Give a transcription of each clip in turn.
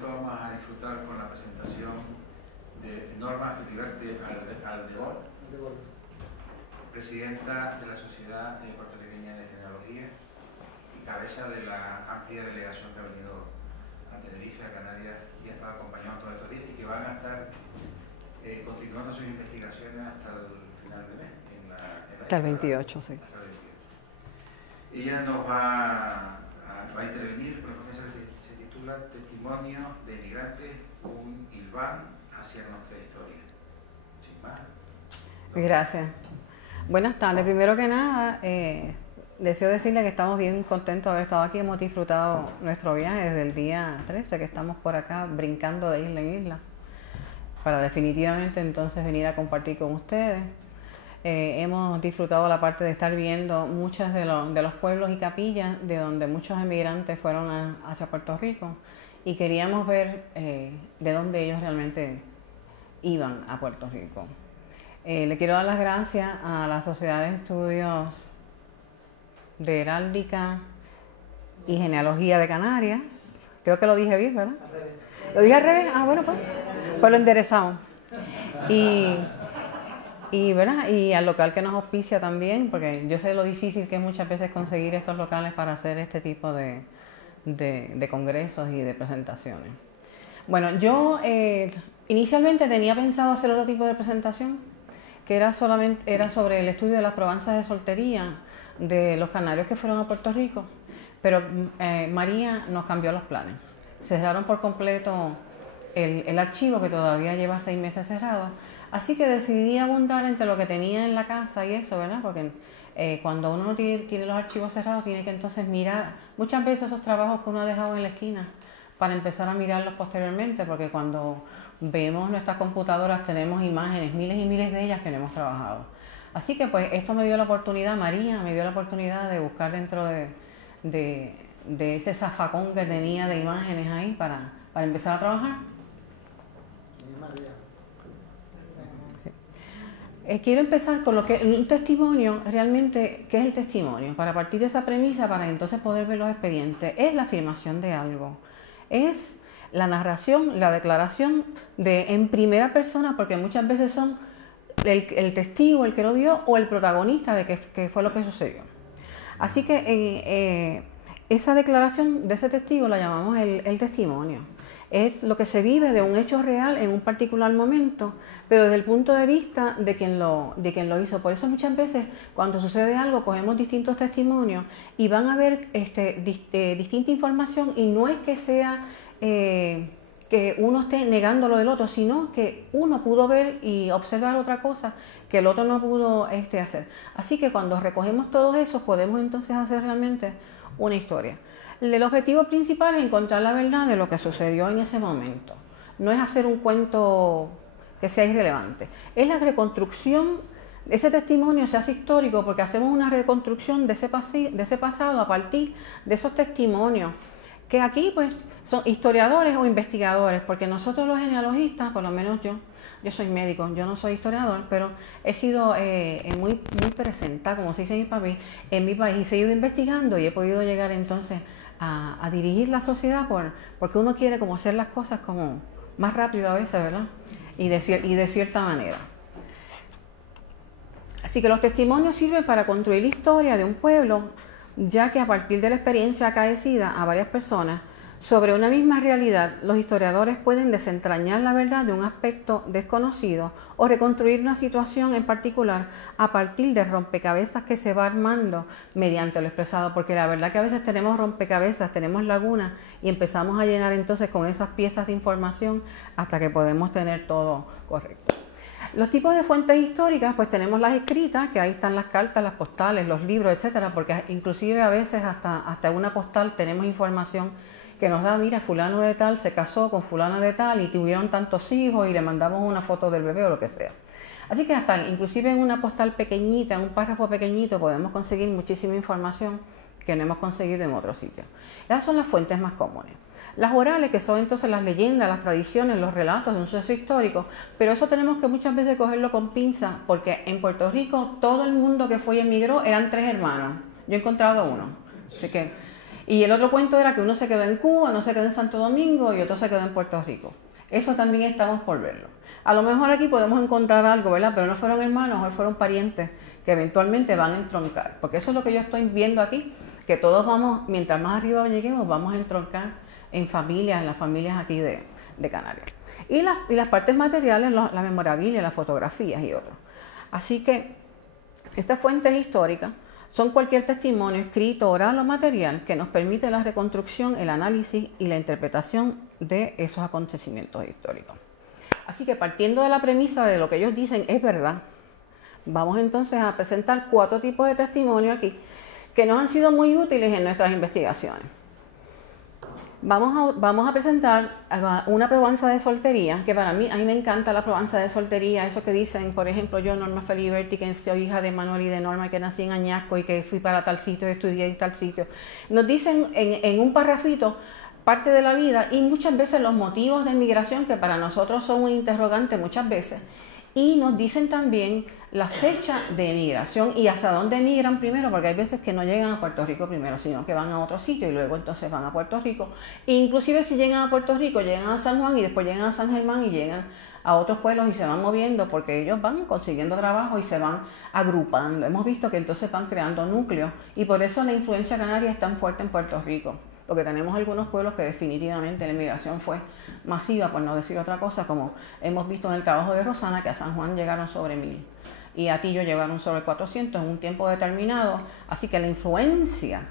momento vamos a disfrutar con la presentación de Norma Filiberte Aldebol, presidenta de la Sociedad Puertorriqueña de Genealogía y cabeza de la amplia delegación que ha venido a Tenerife, a Canarias, y ha estado acompañando todos estos días y que van a estar continuando sus investigaciones hasta el final del mes. Hasta el 28, sí. Hasta el 28. Ella nos va a intervenir con la conferencia que se titula Testimonio de Emigrantes, un hilván hacia nuestra historia. Sin más. Gracias. Buenas tardes. Primero que nada, deseo decirle que estamos bien contentos de haber estado aquí. Hemos disfrutado nuestro viaje desde el día 13, que estamos por acá brincando de isla en isla, para definitivamente entonces venir a compartir con ustedes. Hemos disfrutado la parte de estar viendo muchos de los pueblos y capillas de donde muchos emigrantes fueron hacia Puerto Rico, y queríamos ver de dónde ellos realmente iban a Puerto Rico. Le quiero dar las gracias a la Sociedad de Estudios de Heráldica y Genealogía de Canarias. Creo que lo dije bien, ¿verdad? ¿Lo dije al revés? Ah, bueno, pues lo enderezamos. ¿Verdad? Y al local que nos auspicia también, porque yo sé lo difícil que es muchas veces conseguir estos locales para hacer este tipo de congresos y de presentaciones. Bueno, yo inicialmente tenía pensado hacer otro tipo de presentación, que era sobre el estudio de las probanzas de soltería de los canarios que fueron a Puerto Rico, pero María nos cambió los planes. Cerraron por completo el archivo, que todavía lleva 6 meses cerrado, así que decidí abundar entre lo que tenía en la casa y eso, ¿verdad? Porque cuando uno no tiene los archivos cerrados, tiene que entonces mirar muchas veces esos trabajos que uno ha dejado en la esquina para empezar a mirarlos posteriormente, porque cuando vemos nuestras computadoras tenemos imágenes, miles y miles de ellas que no hemos trabajado. Así que pues esto me dio la oportunidad, María me dio la oportunidad de buscar dentro de ese zafacón que tenía de imágenes ahí para empezar a trabajar. Quiero empezar con lo que un testimonio, realmente, ¿qué es el testimonio? Para partir de esa premisa, para entonces poder ver los expedientes, es la afirmación de algo, es la narración, la declaración en primera persona, porque muchas veces son el testigo, el que lo vio, o el protagonista de qué fue lo que sucedió. Así que esa declaración de ese testigo la llamamos el testimonio. Es lo que se vive de un hecho real en un particular momento, pero desde el punto de vista de quien lo hizo. Por eso muchas veces cuando sucede algo cogemos distintos testimonios y van a ver distinta información, y no es que sea que uno esté negando lo del otro, sino que uno pudo ver y observar otra cosa que el otro no pudo hacer. Así que cuando recogemos todos esos, podemos entonces hacer realmente una historia. El objetivo principal es encontrar la verdad de lo que sucedió en ese momento. No es hacer un cuento que sea irrelevante. Es la reconstrucción, ese testimonio se hace histórico porque hacemos una reconstrucción de ese pasado a partir de esos testimonios, que aquí pues son historiadores o investigadores, porque nosotros los genealogistas, por lo menos yo soy médico, yo no soy historiador, pero he sido muy presentada, como se dice en mi país, y he seguido investigando y he podido llegar entonces a dirigir la sociedad porque uno quiere como hacer las cosas como más rápido a veces, ¿verdad? Y de cierta manera. Así que los testimonios sirven para construir la historia de un pueblo, ya que a partir de la experiencia acaecida a varias personas sobre una misma realidad, los historiadores pueden desentrañar la verdad de un aspecto desconocido o reconstruir una situación en particular a partir de rompecabezas que se va armando mediante lo expresado, porque la verdad que a veces tenemos rompecabezas, tenemos lagunas y empezamos a llenar entonces con esas piezas de información hasta que podemos tener todo correcto. Los tipos de fuentes históricas, pues tenemos las escritas, que ahí están las cartas, las postales, los libros, etcétera, porque inclusive a veces hasta una postal tenemos información que nos da, mira, fulano de tal se casó con fulana de tal y tuvieron tantos hijos y le mandamos una foto del bebé o lo que sea. Así que hasta inclusive en una postal pequeñita, en un párrafo pequeñito, podemos conseguir muchísima información que no hemos conseguido en otros sitios. Esas son las fuentes más comunes. Las orales, que son entonces las leyendas, las tradiciones, los relatos de un suceso histórico, pero eso tenemos que muchas veces cogerlo con pinza, porque en Puerto Rico todo el mundo que fue y emigró eran 3 hermanos. Yo he encontrado uno. Así que Y el otro cuento era que uno se quedó en Cuba, uno se quedó en Santo Domingo y otro se quedó en Puerto Rico. Eso también estamos por verlo. A lo mejor aquí podemos encontrar algo, ¿verdad? Pero no fueron hermanos, o fueron parientes que eventualmente van a entroncar. Porque eso es lo que yo estoy viendo aquí, que todos vamos, mientras más arriba lleguemos, vamos a entroncar en familias, en las familias aquí de Canarias. Y las partes materiales, la memorabilia, las fotografías y otros. Así que estas fuentes históricas son cualquier testimonio escrito, oral o material que nos permite la reconstrucción, el análisis y la interpretación de esos acontecimientos históricos. Así que partiendo de la premisa de lo que ellos dicen es verdad, vamos entonces a presentar 4 tipos de testimonios aquí que nos han sido muy útiles en nuestras investigaciones. Vamos a presentar una probanza de soltería, que para mí, a mí me encanta la probanza de soltería, eso que dicen, por ejemplo, yo, Norma Feliberti, que soy hija de Manuel y de Norma, que nací en Añasco y que fui para tal sitio, estudié en tal sitio. Nos dicen en un parrafito parte de la vida y muchas veces los motivos de emigración, que para nosotros son un interrogante muchas veces, y nos dicen también la fecha de emigración y hacia dónde emigran primero, porque hay veces que no llegan a Puerto Rico primero, sino que van a otro sitio y luego entonces van a Puerto Rico. E inclusive si llegan a Puerto Rico, llegan a San Juan y después llegan a San Germán y llegan a otros pueblos y se van moviendo porque ellos van consiguiendo trabajo y se van agrupando. Hemos visto que entonces van creando núcleos y por eso la influencia canaria es tan fuerte en Puerto Rico. Porque tenemos algunos pueblos que definitivamente la inmigración fue masiva, por no decir otra cosa, como hemos visto en el trabajo de Rosana, que a San Juan llegaron sobre 1000 y a Atillo llegaron sobre 400 en un tiempo determinado. Así que la influencia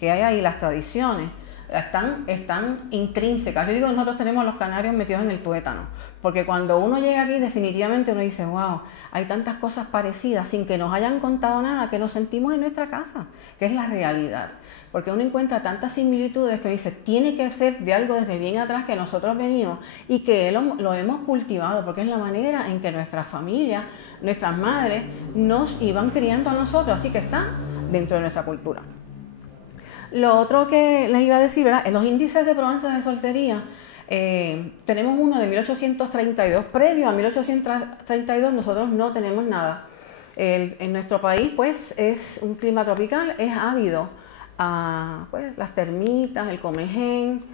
que hay ahí, las tradiciones, están intrínsecas. Yo digo, nosotros tenemos a los canarios metidos en el tuétano, porque cuando uno llega aquí definitivamente uno dice, wow, hay tantas cosas parecidas sin que nos hayan contado nada, que nos sentimos en nuestra casa, que es la realidad. Porque uno encuentra tantas similitudes que dice, tiene que ser de algo desde bien atrás que nosotros venimos y que lo hemos cultivado, porque es la manera en que nuestras familias, nuestras madres nos iban criando a nosotros, así que está dentro de nuestra cultura. Lo otro que les iba a decir, ¿verdad? En los índices de probanza de soltería, tenemos uno de 1832. Previo a 1832 nosotros no tenemos nada. En nuestro país pues es un clima tropical, es ávido a pues, las termitas, el comején,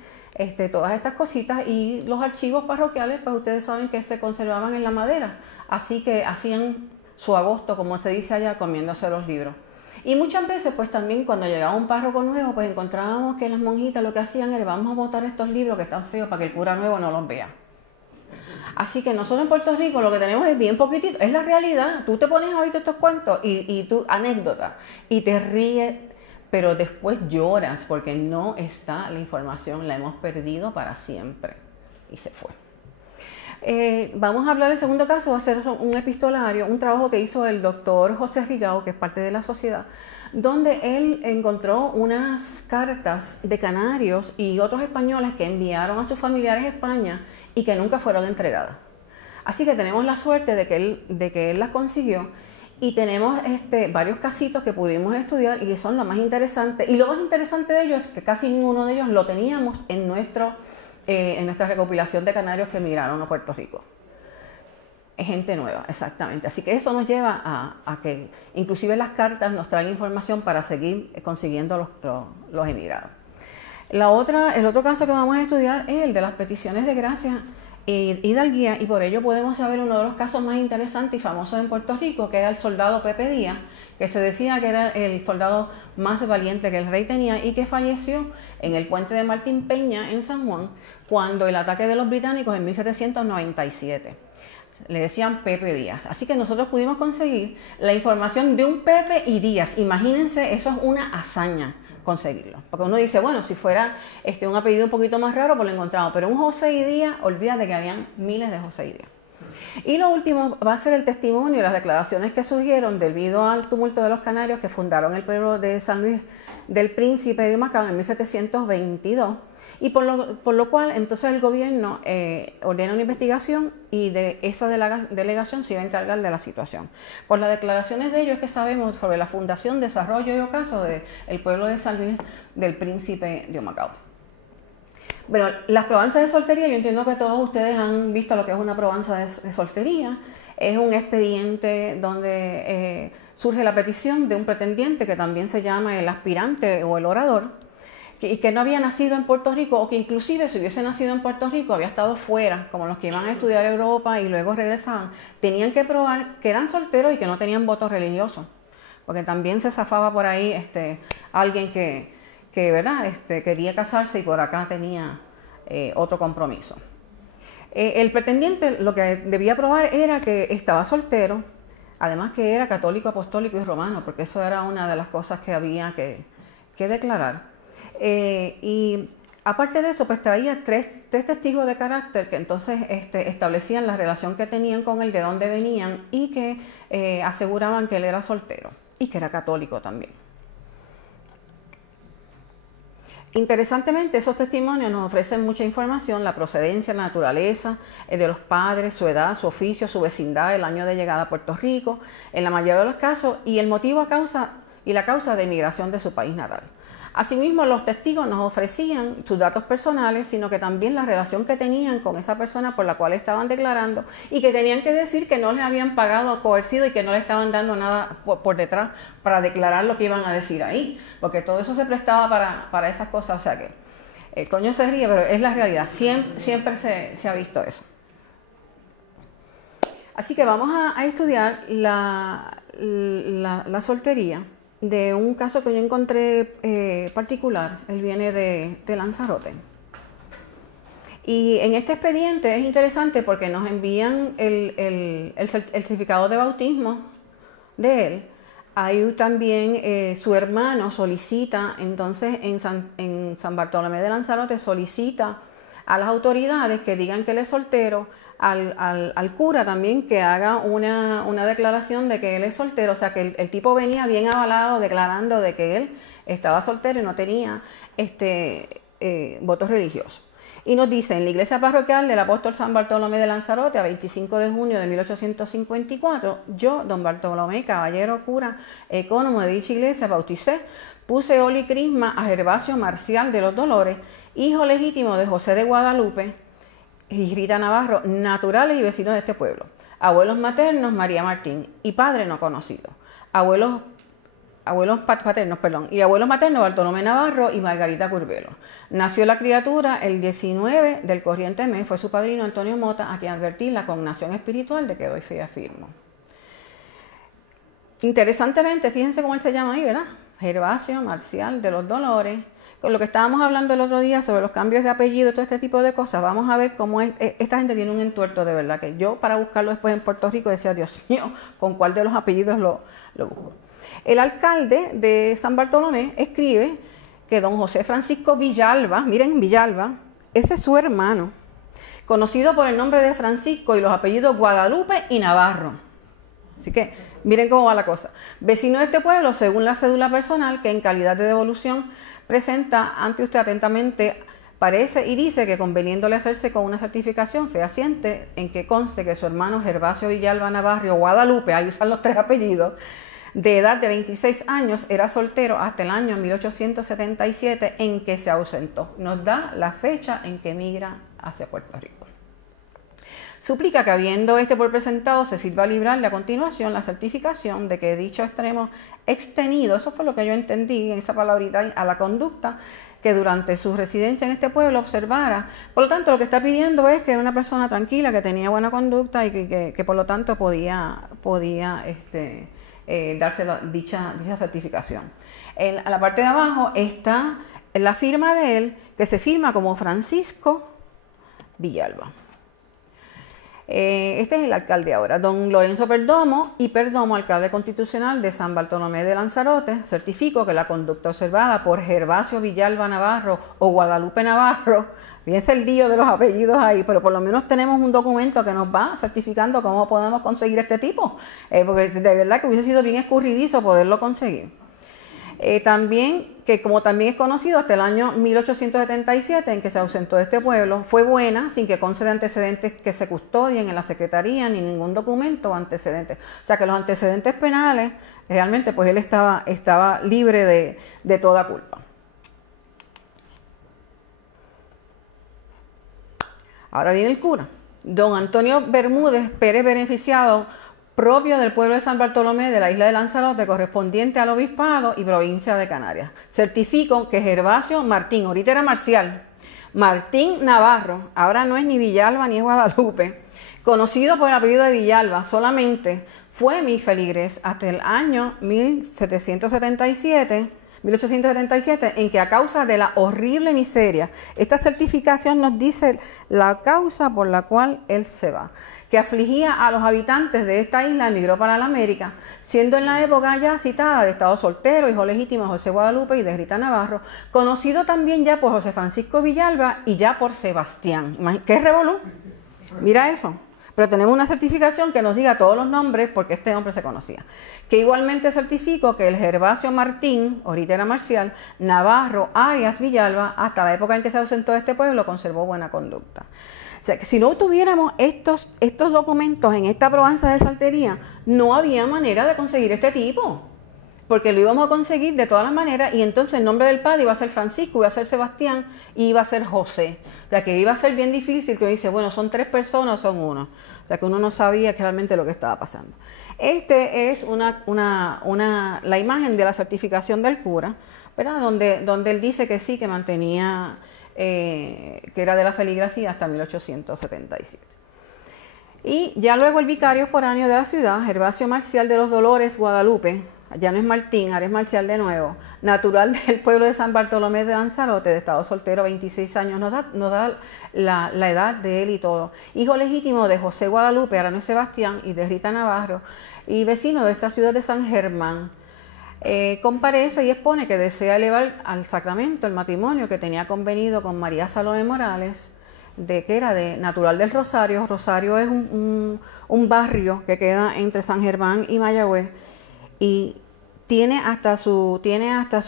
todas estas cositas, y los archivos parroquiales pues ustedes saben que se conservaban en la madera, así que hacían su agosto, como se dice allá, comiéndose los libros. Y muchas veces pues también cuando llegaba un párroco nuevo pues encontrábamos que las monjitas lo que hacían era vamos a botar estos libros que están feos para que el cura nuevo no los vea. Así que nosotros en Puerto Rico lo que tenemos es bien poquitito, es la realidad. Tú te pones ahorita estos cuentos y tú anécdotas y te ríes, pero después lloras porque no está la información, la hemos perdido para siempre y se fue. Vamos a hablar del segundo caso, va a ser un epistolario, un trabajo que hizo el doctor José Rigao, que es parte de la sociedad, donde él encontró unas cartas de canarios y otros españoles que enviaron a sus familiares a España y que nunca fueron entregadas. Así que tenemos la suerte de que él las consiguió y tenemos varios casitos que pudimos estudiar y que son lo más interesante. Y lo más interesante de ellos es que casi ninguno de ellos lo teníamos en nuestra recopilación de canarios que emigraron a Puerto Rico. Es gente nueva, exactamente. Así que eso nos lleva a que inclusive las cartas nos traen información para seguir consiguiendo los emigrados. El otro caso que vamos a estudiar es el de las peticiones de gracia hidalguía, y por ello podemos saber uno de los casos más interesantes y famosos en Puerto Rico, que era el soldado Pepe Díaz, que se decía que era el soldado más valiente que el rey tenía y que falleció en el puente de Martín Peña en San Juan cuando el ataque de los británicos en 1797. Le decían Pepe Díaz. Así que nosotros pudimos conseguir la información de un Pepe y Díaz. Imagínense, eso es una hazaña conseguirlo. Porque uno dice, bueno, si fuera un apellido un poquito más raro, pues lo encontramos. Pero un José y Díaz, olvídate que habían miles de José y Díaz. Y lo último va a ser el testimonio, las declaraciones que surgieron debido al tumulto de los canarios que fundaron el pueblo de San Luis del Príncipe de Humacao en 1722, y por lo cual entonces el gobierno ordena una investigación y de esa delegación se iba a encargar de la situación. Por las declaraciones de ellos que sabemos sobre la fundación, desarrollo y ocaso del pueblo de San Luis del Príncipe de Humacao. Bueno, las probanzas de soltería, yo entiendo que todos ustedes han visto lo que es una probanza de soltería. Es un expediente donde surge la petición de un pretendiente, que también se llama el aspirante o el orador, y que no había nacido en Puerto Rico, o que inclusive si hubiese nacido en Puerto Rico había estado fuera, como los que iban a estudiar a Europa y luego regresaban, tenían que probar que eran solteros y que no tenían voto religioso, porque también se zafaba por ahí alguien que ¿verdad? Quería casarse y por acá tenía otro compromiso. El pretendiente lo que debía probar era que estaba soltero, además que era católico, apostólico y romano, porque eso era una de las cosas que había que declarar. Y aparte de eso, pues traía tres testigos de carácter que entonces establecían la relación que tenían con él, de dónde venían, y que aseguraban que él era soltero y que era católico también. Interesantemente, esos testimonios nos ofrecen mucha información: la procedencia, la naturaleza de los padres, su edad, su oficio, su vecindad, el año de llegada a Puerto Rico, en la mayoría de los casos, y el motivo y la causa de emigración de su país natal. Asimismo, los testigos nos ofrecían sus datos personales, sino que también la relación que tenían con esa persona por la cual estaban declarando, y que tenían que decir que no les habían pagado o coercido y que no le estaban dando nada por detrás para declarar lo que iban a decir ahí, porque todo eso se prestaba para esas cosas. O sea que, el coño se ríe, pero es la realidad, siempre se ha visto eso. Así que vamos a estudiar la soltería de un caso que yo encontré particular. Él viene de Lanzarote. Y en este expediente es interesante porque nos envían el certificado de bautismo de él. Hay también su hermano solicita, entonces en San Bartolomé de Lanzarote solicita a las autoridades que digan que él es soltero, al cura también que haga una declaración de que él es soltero. O sea que el tipo venía bien avalado declarando de que él estaba soltero y no tenía votos religiosos. Y nos dice: en la iglesia parroquial del apóstol San Bartolomé de Lanzarote, a 25 de junio de 1854, yo, don Bartolomé, caballero cura ecónomo de dicha iglesia, bauticé, puse óleo y crisma a Gervasio Marcial de los Dolores, hijo legítimo de José de Guadalupe y Rita Navarro, naturales y vecinos de este pueblo. Abuelos maternos, María Martín, y padre no conocido. Abuelos paternos, y abuelos maternos, Bartolomé Navarro y Margarita Curbelo. Nació la criatura el 19 del corriente mes, fue su padrino Antonio Mota, a quien advertí la cognación espiritual de que doy fe y afirmo. Interesantemente, fíjense cómo él se llama ahí, ¿verdad? Gervasio Marcial de los Dolores. Con lo que estábamos hablando el otro día sobre los cambios de apellido y todo este tipo de cosas, vamos a ver cómo esta gente tiene un entuerto de verdad, que yo para buscarlo después en Puerto Rico decía: Dios mío, ¿con cuál de los apellidos lo busco? El alcalde de San Bartolomé escribe que don José Francisco Villalba, miren, Villalba, ese es su hermano, conocido por el nombre de Francisco y los apellidos Guadalupe y Navarro. Así que miren cómo va la cosa. Vecino de este pueblo, según la cédula personal, que en calidad de devolución presenta ante usted atentamente, parece y dice que conveniéndole hacerse con una certificación fehaciente en que conste que su hermano Gervasio Villalba Navarro Guadalupe, ahí usan los tres apellidos, de edad de 26 años, era soltero hasta el año 1877 en que se ausentó. Nos da la fecha en que emigra hacia Puerto Rico. Suplica que, habiendo por presentado, se sirva a librarle a continuación la certificación de que dicho extremo extenido, eso fue lo que yo entendí en esa palabrita, a la conducta que durante su residencia en este pueblo observara. Por lo tanto, lo que está pidiendo es que era una persona tranquila, que tenía buena conducta y que por lo tanto podía darse dicha certificación. A la parte de abajo está la firma de él, que se firma como Francisco Villalba. Este es el alcalde ahora, don Lorenzo Perdomo y Perdomo, alcalde constitucional de San Bartolomé de Lanzarote. Certifico que la conducta observada por Gervasio Villalba Navarro o Guadalupe Navarro, fíjense el lío de los apellidos ahí, pero por lo menos tenemos un documento que nos va certificando cómo podemos conseguir este tipo, porque de verdad que hubiese sido bien escurridizo poderlo conseguir. También, que como también es conocido, hasta el año 1877 en que se ausentó de este pueblo, fue buena, sin que conste de antecedentes que se custodien en la secretaría ni ningún documento o antecedentes. O sea que los antecedentes penales, realmente pues él estaba libre de toda culpa. Ahora viene el cura. Don Antonio Bermúdez Pérez Beneficiado, propio del pueblo de San Bartolomé de la isla de Lanzarote, correspondiente al obispado y provincia de Canarias. Certifico que Gervasio Martín, ahorita era Marcial, Martín Navarro, ahora no es ni Villalba ni es Guadalupe, conocido por el apellido de Villalba, solamente fue mi feligrés hasta el año 1877, en que a causa de la horrible miseria, esta certificación nos dice la causa por la cual él se va, que afligía a los habitantes de esta isla, emigró para la América, siendo en la época ya citada de estado soltero, hijo legítimo de José Guadalupe y de Rita Navarro, conocido también ya por José Francisco Villalba y ya por Sebastián. ¿Qué revolú? Mira eso. Pero tenemos una certificación que nos diga todos los nombres porque este hombre se conocía. Que igualmente certifico que el Gervasio Martín, ahorita era Marcial, Navarro, Arias, Villalba, hasta la época en que se ausentó de este pueblo, conservó buena conducta. O sea, que si no tuviéramos estos documentos en esta probanza de Saltería, no había manera de conseguir este tipo. Porque lo íbamos a conseguir de todas las maneras y entonces el nombre del padre iba a ser Francisco, iba a ser Sebastián y iba a ser José. O sea que iba a ser bien difícil que uno dice, bueno, ¿son 3 personas o son 1? O sea que uno no sabía realmente lo que estaba pasando. Este es la imagen de la certificación del cura, ¿verdad? Donde él dice que sí, que mantenía, que era de la feligresía hasta 1877. Y ya luego el vicario foráneo de la ciudad, Gervasio Marcial de los Dolores, Guadalupe, ya no es Martín, ahora es Marcial de nuevo, natural del pueblo de San Bartolomé de Lanzarote, de estado soltero, 26 años, nos da la edad de él y todo. Hijo legítimo de José Guadalupe, ahora no es Sebastián, y de Rita Navarro, y vecino de esta ciudad de San Germán. Comparece y expone que desea elevar al sacramento el matrimonio que tenía convenido con María Salomé Morales, que era de natural del Rosario. Rosario es un barrio que queda entre San Germán y Mayagüez, y tiene hasta su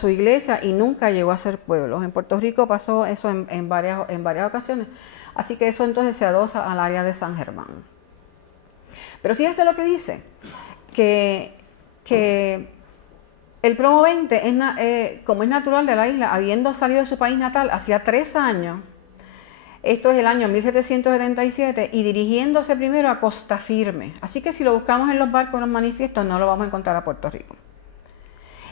iglesia y nunca llegó a ser pueblo. En Puerto Rico pasó eso en varias ocasiones, así que eso entonces se adosa al área de San Germán. Pero fíjese lo que dice, que el promovente, como es natural de la isla, habiendo salido de su país natal hacía 3 años, esto es el año 1777, y dirigiéndose primero a Costa Firme. Así que si lo buscamos en los barcos, en los manifiestos, no lo vamos a encontrar a Puerto Rico.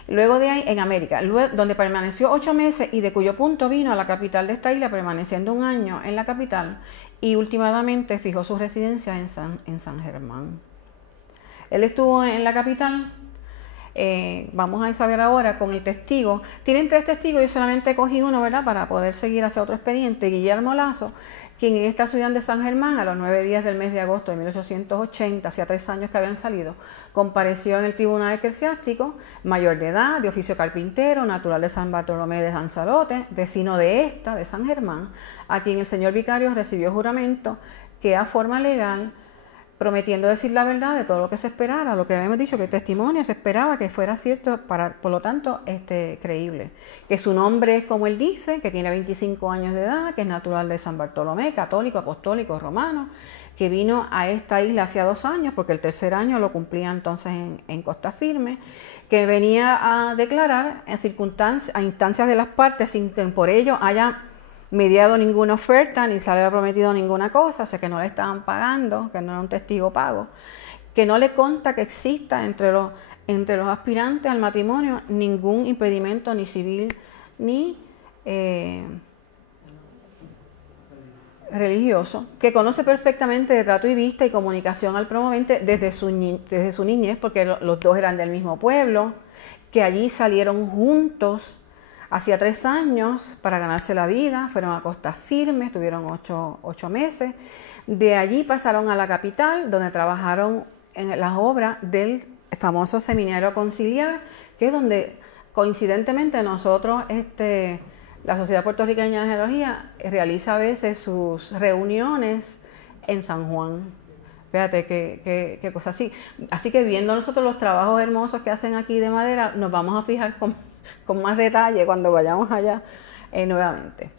Luego de ahí, en América, donde permaneció 8 meses y de cuyo punto vino a la capital de esta isla, permaneciendo 1 año en la capital, y últimamente fijó su residencia en San Germán. Él estuvo en la capital. Vamos a saber ahora con el testigo. Tienen 3 testigos, yo solamente cogí uno, ¿verdad?, para poder seguir hacia otro expediente. Guillermo Lazo, quien en esta ciudad de San Germán, a los 9 días del mes de agosto de 1880, hacía 3 años que habían salido, compareció en el tribunal eclesiástico, mayor de edad, de oficio carpintero, natural de San Bartolomé de Lanzarote, vecino de San Germán, a quien el señor vicario recibió juramento que a forma legal, prometiendo decir la verdad de todo lo que se esperara, lo que habíamos dicho, que el testimonio se esperaba que fuera cierto, por lo tanto, creíble. Que su nombre es como él dice, que tiene 25 años de edad, que es natural de San Bartolomé, católico, apostólico, romano, que vino a esta isla hacía 2 años, porque el 3er año lo cumplía entonces en Costa Firme, que venía a declarar a instancias de las partes sin que por ello haya mediado ninguna oferta, ni se le había prometido ninguna cosa, o sea que no le estaban pagando, que no era un testigo pago, que no le consta que exista entre los aspirantes al matrimonio ningún impedimento ni civil ni religioso, que conoce perfectamente de trato y vista y comunicación al promovente desde su niñez, porque los 2 eran del mismo pueblo, que allí salieron juntos hacía 3 años para ganarse la vida, fueron a Costa Firme, estuvieron 8 meses. De allí pasaron a la capital, donde trabajaron en las obras del famoso seminario conciliar, que es donde coincidentemente nosotros, la Sociedad Puertorriqueña de Genealogía, realiza a veces sus reuniones en San Juan. Fíjate qué cosa así. Así que viendo nosotros los trabajos hermosos que hacen aquí de madera, nos vamos a fijar con más detalle cuando vayamos allá nuevamente.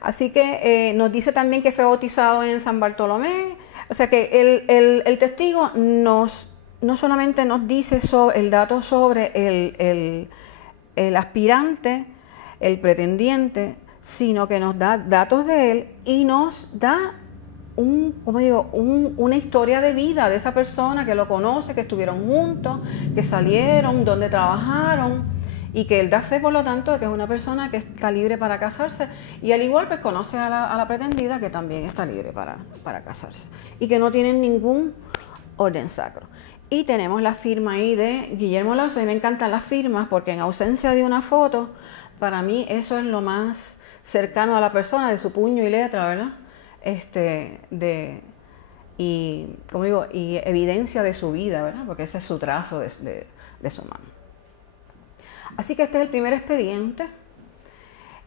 Así que nos dice también que fue bautizado en San Bartolomé. O sea que el testigo no solamente nos dice el dato sobre el aspirante, el pretendiente, sino que nos da datos de él y nos da una historia de vida de esa persona que lo conoce, que estuvieron juntos, que salieron, donde trabajaron, y que él da fe, por lo tanto, de que es una persona que está libre para casarse, y al igual pues conoce a la pretendida, que también está libre para casarse, y que no tienen ningún orden sacro. Y tenemos la firma ahí de Guillermo Lazo. A mí me encantan las firmas porque en ausencia de una foto, para mí eso es lo más cercano a la persona, de su puño y letra, ¿verdad? Y evidencia de su vida, ¿verdad? Porque ese es su trazo de su mano. Así que este es el primer expediente.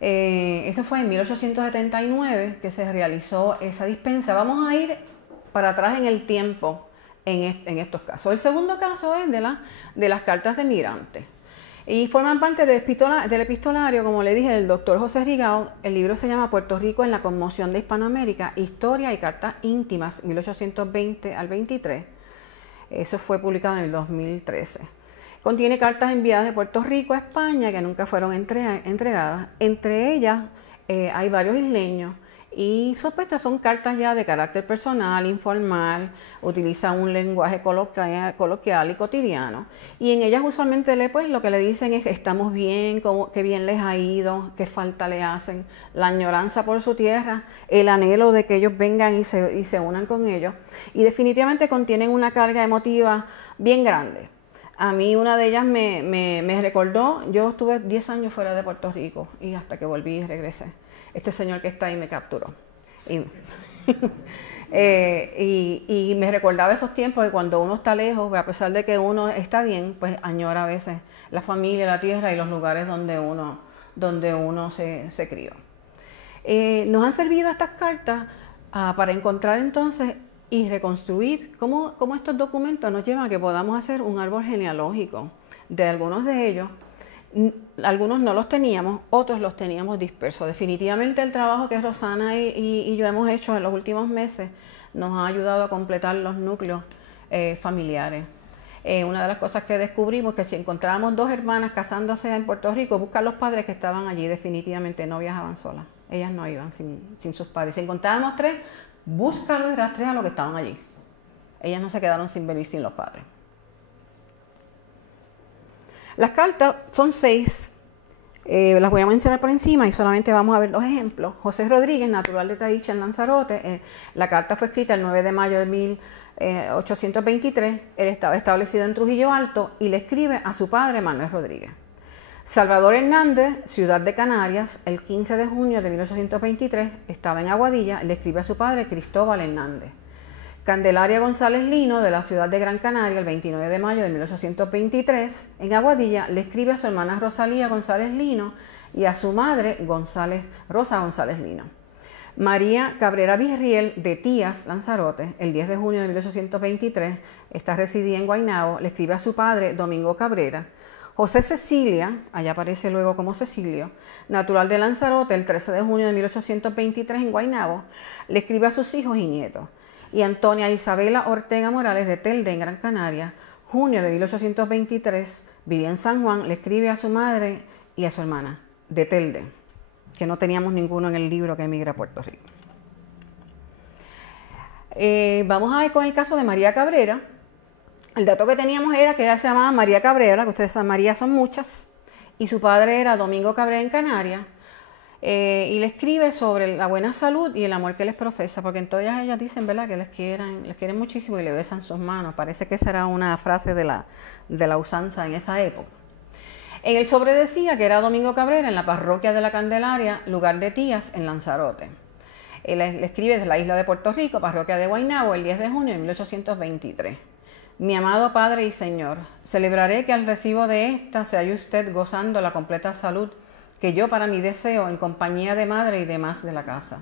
Eso fue en 1879 que se realizó esa dispensa. Vamos a ir para atrás en el tiempo en estos casos. El segundo caso es de las cartas de migrantes. Y forman parte del epistolario, como le dije, del doctor José Rigao. El libro se llama Puerto Rico en la conmoción de Hispanoamérica, Historia y Cartas íntimas, 1820 al 23. Eso fue publicado en el 2013. Contiene cartas enviadas de Puerto Rico a España que nunca fueron entregadas. Entre ellas hay varios isleños y son cartas ya de carácter personal, informal, utilizan un lenguaje coloquial y cotidiano. Y en ellas usualmente lo que le dicen es: estamos bien, qué bien les ha ido, qué falta le hacen, la añoranza por su tierra, el anhelo de que ellos vengan y se unan con ellos. Y definitivamente contienen una carga emotiva bien grande. A mí una de ellas me recordó, yo estuve 10 años fuera de Puerto Rico y hasta que volví y regresé. Este señor que está ahí me capturó. Y me recordaba esos tiempos de cuando uno está lejos, a pesar de que uno está bien, pues añora a veces la familia, la tierra y los lugares donde uno se crió. Nos han servido estas cartas para encontrar entonces y reconstruir cómo estos documentos nos llevan a que podamos hacer un árbol genealógico de algunos de ellos. Algunos no los teníamos, otros los teníamos dispersos. Definitivamente el trabajo que Rosana y yo hemos hecho en los últimos meses nos ha ayudado a completar los núcleos familiares. Una de las cosas que descubrimos es que si encontrábamos dos hermanas casándose en Puerto Rico, buscar los padres que estaban allí, definitivamente no viajaban solas. Ellas no iban sin sus padres. Si encontrábamos tres, búscalo y rastrea lo que estaban allí. Ellas no se quedaron sin venir sin los padres. Las cartas son 6, las voy a mencionar por encima y solamente vamos a ver los ejemplos. José Rodríguez, natural de Taiche en Lanzarote, la carta fue escrita el 9 de mayo de 1823, él estaba establecido en Trujillo Alto y le escribe a su padre Manuel Rodríguez. Salvador Hernández, ciudad de Canarias, el 15 de junio de 1823, estaba en Aguadilla, le escribe a su padre Cristóbal Hernández. Candelaria González Lino, de la ciudad de Gran Canaria, el 29 de mayo de 1823, en Aguadilla, le escribe a su hermana Rosalía González Lino y a su madre Rosa González Lino. María Cabrera Virriel, de Tías, Lanzarote, el 10 de junio de 1823, esta residía en Guaynabo, le escribe a su padre Domingo Cabrera. José Cecilia, allá aparece luego como Cecilio, natural de Lanzarote, el 13 de junio de 1823 en Guaynabo, le escribe a sus hijos y nietos. Y Antonia Isabela Ortega Morales, de Telde, en Gran Canaria, junio de 1823, vivía en San Juan, le escribe a su madre y a su hermana, de Telde, que no teníamos ninguno en el libro que emigra a Puerto Rico. Vamos a ir con el caso de María Cabrera. El dato que teníamos era que ella se llamaba María Cabrera, que ustedes saben, María son muchas, y su padre era Domingo Cabrera en Canarias. Y le escribe sobre la buena salud y el amor que les profesa, porque en todas ellas dicen, ¿verdad?, que les quieren muchísimo y le besan sus manos. Parece que esa era una frase de la usanza en esa época. En el sobre decía que era Domingo Cabrera en la parroquia de la Candelaria, lugar de Tías, en Lanzarote. Él le escribe desde la isla de Puerto Rico, parroquia de Guaynabo, el 10 de junio de 1823. Mi amado Padre y Señor, celebraré que al recibo de esta se halle usted gozando la completa salud que yo para mí deseo en compañía de madre y demás de la casa.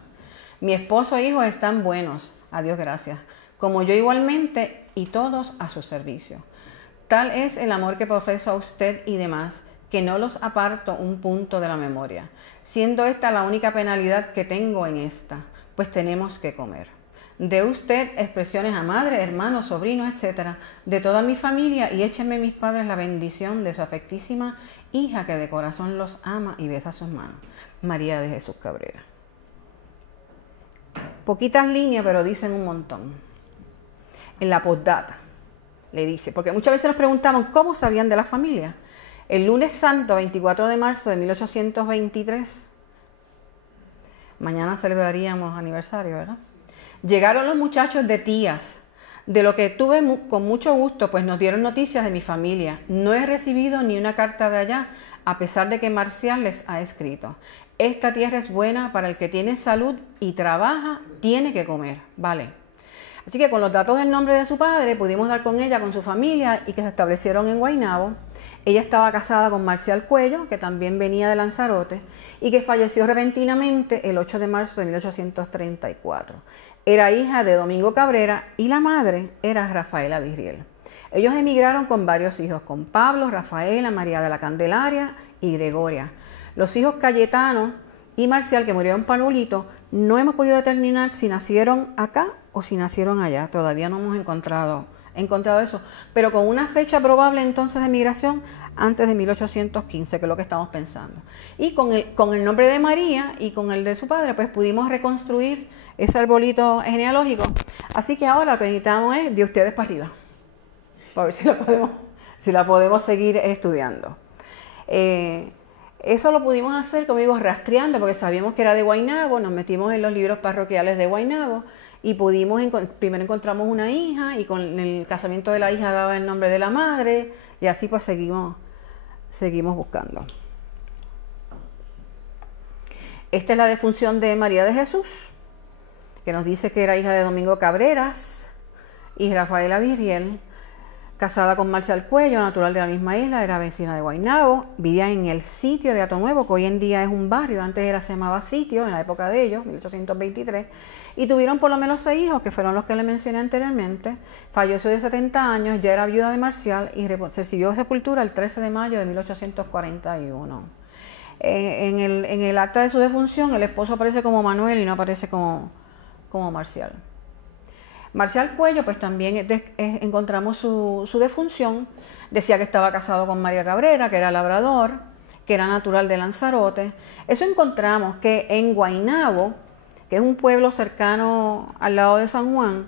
Mi esposo e hijos están buenos, a Dios gracias, como yo igualmente y todos a su servicio. Tal es el amor que profeso a usted y demás, que no los aparto un punto de la memoria, siendo esta la única penalidad que tengo en esta, pues tenemos que comer. De usted expresiones a madre, hermanos, sobrinos, etcétera, de toda mi familia y échenme mis padres la bendición de su afectísima hija que de corazón los ama y besa sus manos. María de Jesús Cabrera. poquitas líneas, pero dicen un montón. En la postdata le dice, porque muchas veces nos preguntamos cómo sabían de la familia. El lunes santo, 24 de marzo de 1823, mañana celebraríamos aniversario, ¿verdad? Llegaron los muchachos de Tías, de lo que tuve con mucho gusto, pues nos dieron noticias de mi familia. No he recibido ni una carta de allá, a pesar de que Marcial les ha escrito. Esta tierra es buena para el que tiene salud y trabaja, tiene que comer, vale. Así que con los datos del nombre de su padre pudimos dar con ella, con su familia y que se establecieron en Guaynabo. Ella estaba casada con Marcial Cuello, que también venía de Lanzarote y que falleció repentinamente el 8 de marzo de 1834. Era hija de Domingo Cabrera y la madre era Rafaela Virriel. Ellos emigraron con varios hijos, con Pablo, Rafaela, María de la Candelaria y Gregoria. Los hijos Cayetano y Marcial, que murieron en Panulito, no hemos podido determinar si nacieron acá o si nacieron allá. Todavía no hemos encontrado eso, pero con una fecha probable entonces de migración antes de 1815, que es lo que estamos pensando. Y con el nombre de María y con el de su padre, pues pudimos reconstruir ese arbolito genealógico. Así que ahora lo que necesitamos es de ustedes para arriba, para ver si la podemos seguir estudiando. Eso lo pudimos hacer, como digo, rastreando, porque sabíamos que era de Guaynabo, nos metimos en los libros parroquiales de Guaynabo y primero encontramos una hija y con el casamiento de la hija daba el nombre de la madre y así pues seguimos buscando. Esta es la defunción de María de Jesús, que nos dice que era hija de Domingo Cabreras y Rafaela Virriel, casada con Marcial Cuello, natural de la misma isla, era vecina de Guaynabo, vivía en el sitio de Atonuevo, que hoy en día es un barrio, antes se llamaba sitio, en la época de ellos, 1823, y tuvieron por lo menos 6 hijos, que fueron los que le mencioné anteriormente. Falleció de 70 años, ya era viuda de Marcial y recibió sepultura el 13 de mayo de 1841. En el acta de su defunción, el esposo aparece como Manuel y no aparece como Marcial. Marcial Cuello, pues también encontramos su defunción. Decía que estaba casado con María Cabrera, que era labrador, que era natural de Lanzarote. Eso encontramos que en Guaynabo, que es un pueblo cercano al lado de San Juan,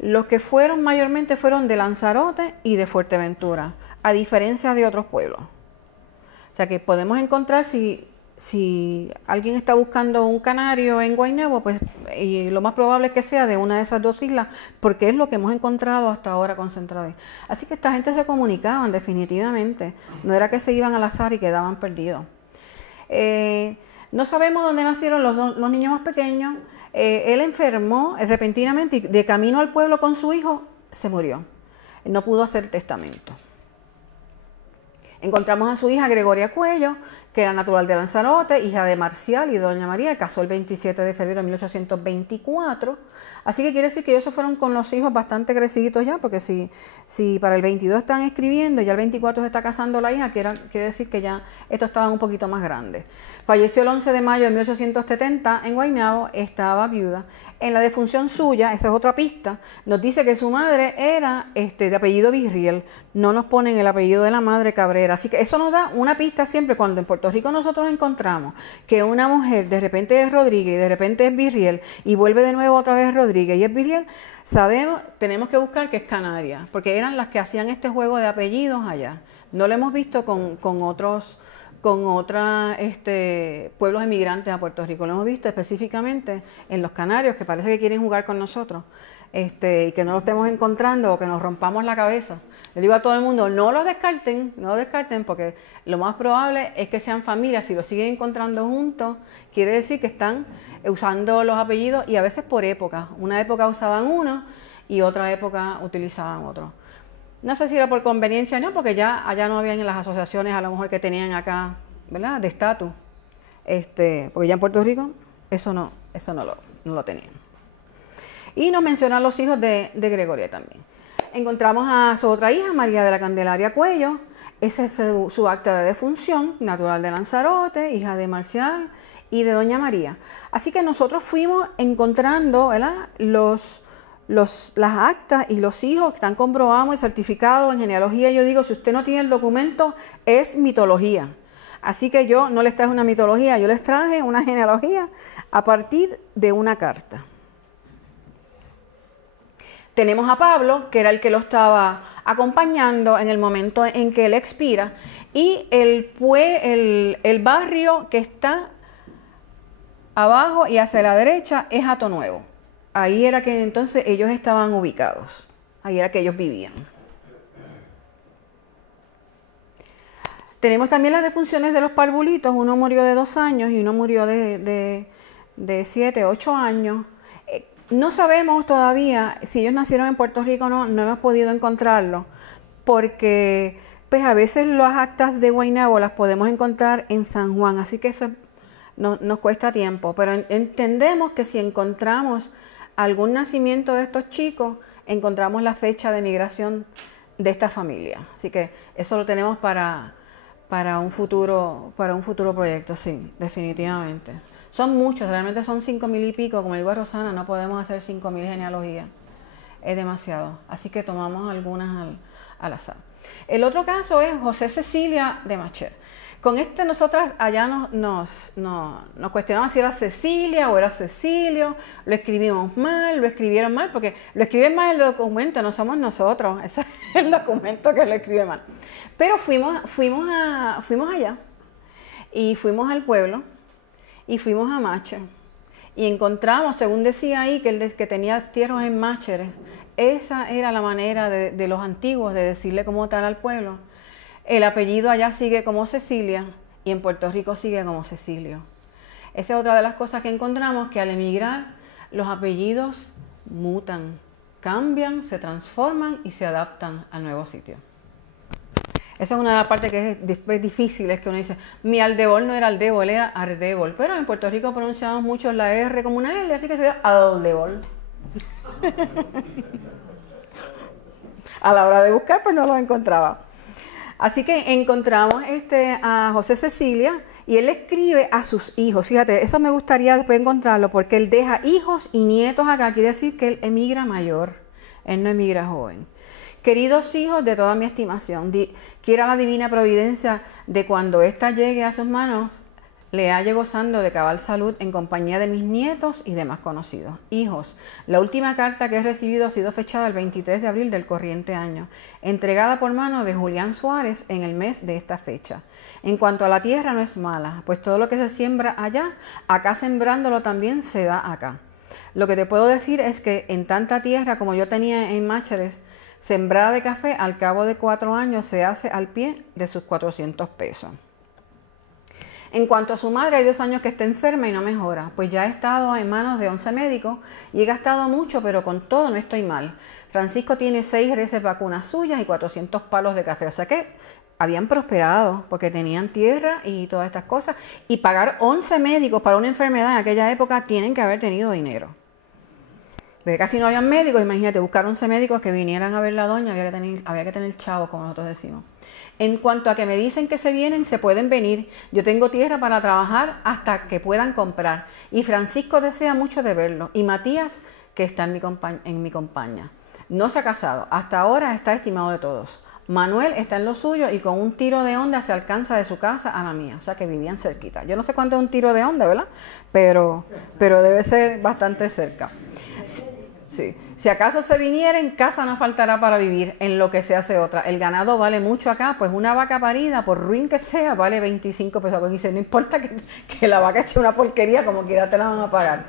los que fueron mayormente fueron de Lanzarote y de Fuerteventura, a diferencia de otros pueblos. O sea que podemos encontrar si alguien está buscando un canario en Guaynabo, pues y lo más probable es que sea de una de esas 2 islas, porque es lo que hemos encontrado hasta ahora concentrado ahí. Así que esta gente se comunicaban definitivamente, no era que se iban al azar y quedaban perdidos. No sabemos dónde nacieron los niños más pequeños. Él enfermó repentinamente y de camino al pueblo con su hijo se murió. No pudo hacer testamento. Encontramos a su hija Gregoria Cuello, que era natural de Lanzarote, hija de Marcial y doña María, casó el 27 de febrero de 1824. Así que quiere decir que ellos se fueron con los hijos bastante creciditos ya, porque si para el 22 están escribiendo, ya el 24 se está casando la hija, quiere decir que ya estos estaban un poquito más grandes. Falleció el 11 de mayo de 1870 en Guaynabo, estaba viuda. En la defunción suya, esa es otra pista, nos dice que su madre era de apellido Virriel, no nos ponen el apellido de la madre Cabrera. Así que eso nos da una pista siempre cuando en Puerto Rico nosotros encontramos que una mujer de repente es Rodríguez y de repente es Virriel y vuelve de nuevo otra vez Rodríguez y es Virriel, tenemos que buscar que es canaria, porque eran las que hacían este juego de apellidos allá. No lo hemos visto con otros pueblos emigrantes a Puerto Rico, lo hemos visto específicamente en los canarios, que parece que quieren jugar con nosotros, y que no lo estemos encontrando o que nos rompamos la cabeza. Le digo a todo el mundo, no lo descarten, porque lo más probable es que sean familias. Si lo siguen encontrando juntos, quiere decir que están usando los apellidos y a veces por época. Una época usaban uno y otra época utilizaban otro. No sé si era por conveniencia o no, porque ya allá no habían en las asociaciones a lo mejor que tenían acá, ¿verdad?, de estatus. Porque ya en Puerto Rico eso no lo tenían. Y nos mencionan los hijos de Gregoria también. Encontramos a su otra hija, María de la Candelaria Cuello. Ese es su acta de defunción, natural de Lanzarote, hija de Marcial y de doña María. Así que nosotros fuimos encontrando, ¿verdad?, las actas y los hijos que están comprobados y certificados en genealogía. Yo digo, si usted no tiene el documento, es mitología. Así que yo no les traje una mitología, yo les traje una genealogía a partir de una carta. Tenemos a Pablo, que era el que lo estaba acompañando en el momento en que él expira, y el barrio que está abajo y hacia la derecha es Hato Nuevo. Ahí era que entonces ellos estaban ubicados, ahí era que ellos vivían. Tenemos también las defunciones de los parvulitos, uno murió de 2 años y uno murió de 7, 8 años. No sabemos todavía si ellos nacieron en Puerto Rico o no, no hemos podido encontrarlo, porque pues a veces las actas de Guaynabo las podemos encontrar en San Juan, así que eso nos cuesta tiempo, pero entendemos que si encontramos algún nacimiento de estos chicos, encontramos la fecha de migración de esta familia, así que eso lo tenemos para un futuro proyecto, sí, definitivamente. Son muchos, realmente son 5,000 y pico, como digo a Rosana, no podemos hacer 5,000 genealogías, es demasiado, así que tomamos algunas al azar. El otro caso es José Cecilia de Macher. Con nosotras allá nos cuestionaban si era Cecilia o era Cecilio, lo escribimos mal, lo escribieron mal, porque lo escriben mal el documento, no somos nosotros, ese es el documento que lo escribe mal. Pero fuimos allá, y fuimos al pueblo, y fuimos a Macher, y encontramos, según decía ahí, que tenía tierras en Macher. Esa era la manera de los antiguos de decirle como tal al pueblo. El apellido allá sigue como Cecilia y en Puerto Rico sigue como Cecilio. Esa es otra de las cosas que encontramos, que al emigrar los apellidos mutan, cambian, se transforman y se adaptan al nuevo sitio. Esa es una de las partes que es difícil, es que uno dice, mi Aldebol no era Aldebol, era Ardebol, pero en Puerto Rico pronunciamos mucho la R como una L, así que se llama Aldebol. A la hora de buscar, pues no lo encontraba. Así que encontramos a José Cecilia y él escribe a sus hijos. Fíjate, eso me gustaría después encontrarlo porque él deja hijos y nietos acá. Quiere decir que él emigra mayor, él no emigra joven. Queridos hijos de toda mi estimación, quiera la divina providencia de cuando ésta llegue a sus manos, le halle gozando de cabal salud en compañía de mis nietos y demás conocidos. Hijos, la última carta que he recibido ha sido fechada el 23 de abril del corriente año, entregada por mano de Julián Suárez en el mes de esta fecha. En cuanto a la tierra no es mala, pues todo lo que se siembra allá, acá sembrándolo también se da acá. Lo que te puedo decir es que en tanta tierra como yo tenía en Mácheres, sembrada de café, al cabo de 4 años se hace al pie de sus 400 pesos. En cuanto a su madre, hay 2 años que está enferma y no mejora, pues ya he estado en manos de 11 médicos y he gastado mucho, pero con todo no estoy mal. Francisco tiene 6 veces vacunas suyas y 400 palos de café, o sea que habían prosperado porque tenían tierra y todas estas cosas. Y pagar 11 médicos para una enfermedad en aquella época tienen que haber tenido dinero. Porque casi no habían médicos, imagínate, buscar 11 médicos que vinieran a ver la doña, había que tener chavos, como nosotros decimos. En cuanto a que me dicen que se vienen, se pueden venir. Yo tengo tierra para trabajar hasta que puedan comprar. Y Francisco desea mucho de verlo. Y Matías, que está en mi compañía. No se ha casado. Hasta ahora está estimado de todos. Manuel está en lo suyo y con un tiro de onda se alcanza de su casa a la mía. O sea que vivían cerquita. Yo no sé cuánto es un tiro de onda, ¿verdad? Pero debe ser bastante cerca. Sí. Si acaso se vinieren, casa no faltará para vivir, en lo que se hace otra. El ganado vale mucho acá, pues una vaca parida, por ruin que sea, vale 25 pesos. Y dice, no importa que la vaca eche una porquería, como quiera te la van a pagar.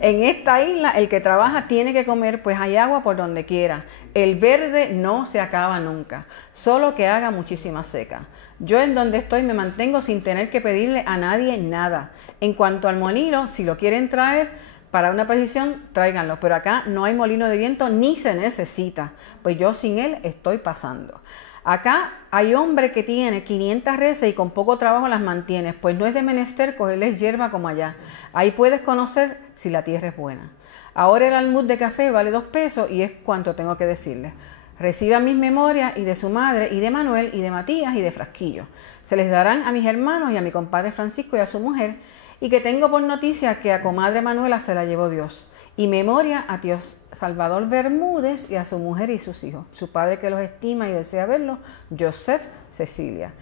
En esta isla, el que trabaja tiene que comer, pues hay agua por donde quiera. El verde no se acaba nunca, solo que haga muchísima seca. Yo en donde estoy me mantengo sin tener que pedirle a nadie nada. En cuanto al molino, si lo quieren traer, para una precisión, tráiganlo, pero acá no hay molino de viento ni se necesita, pues yo sin él estoy pasando. Acá hay hombre que tiene 500 reses y con poco trabajo las mantiene, pues no es de menester cogerles hierba como allá. Ahí puedes conocer si la tierra es buena. Ahora el almud de café vale 2 pesos y es cuanto tengo que decirles. Reciban mis memorias y de su madre y de Manuel y de Matías y de Frasquillo. Se les darán a mis hermanos y a mi compadre Francisco y a su mujer, y que tengo por noticia que a comadre Manuela se la llevó Dios. Y memoria a tío Salvador Bermúdez y a su mujer y sus hijos. Su padre que los estima y desea verlos, Joseph Cecilia.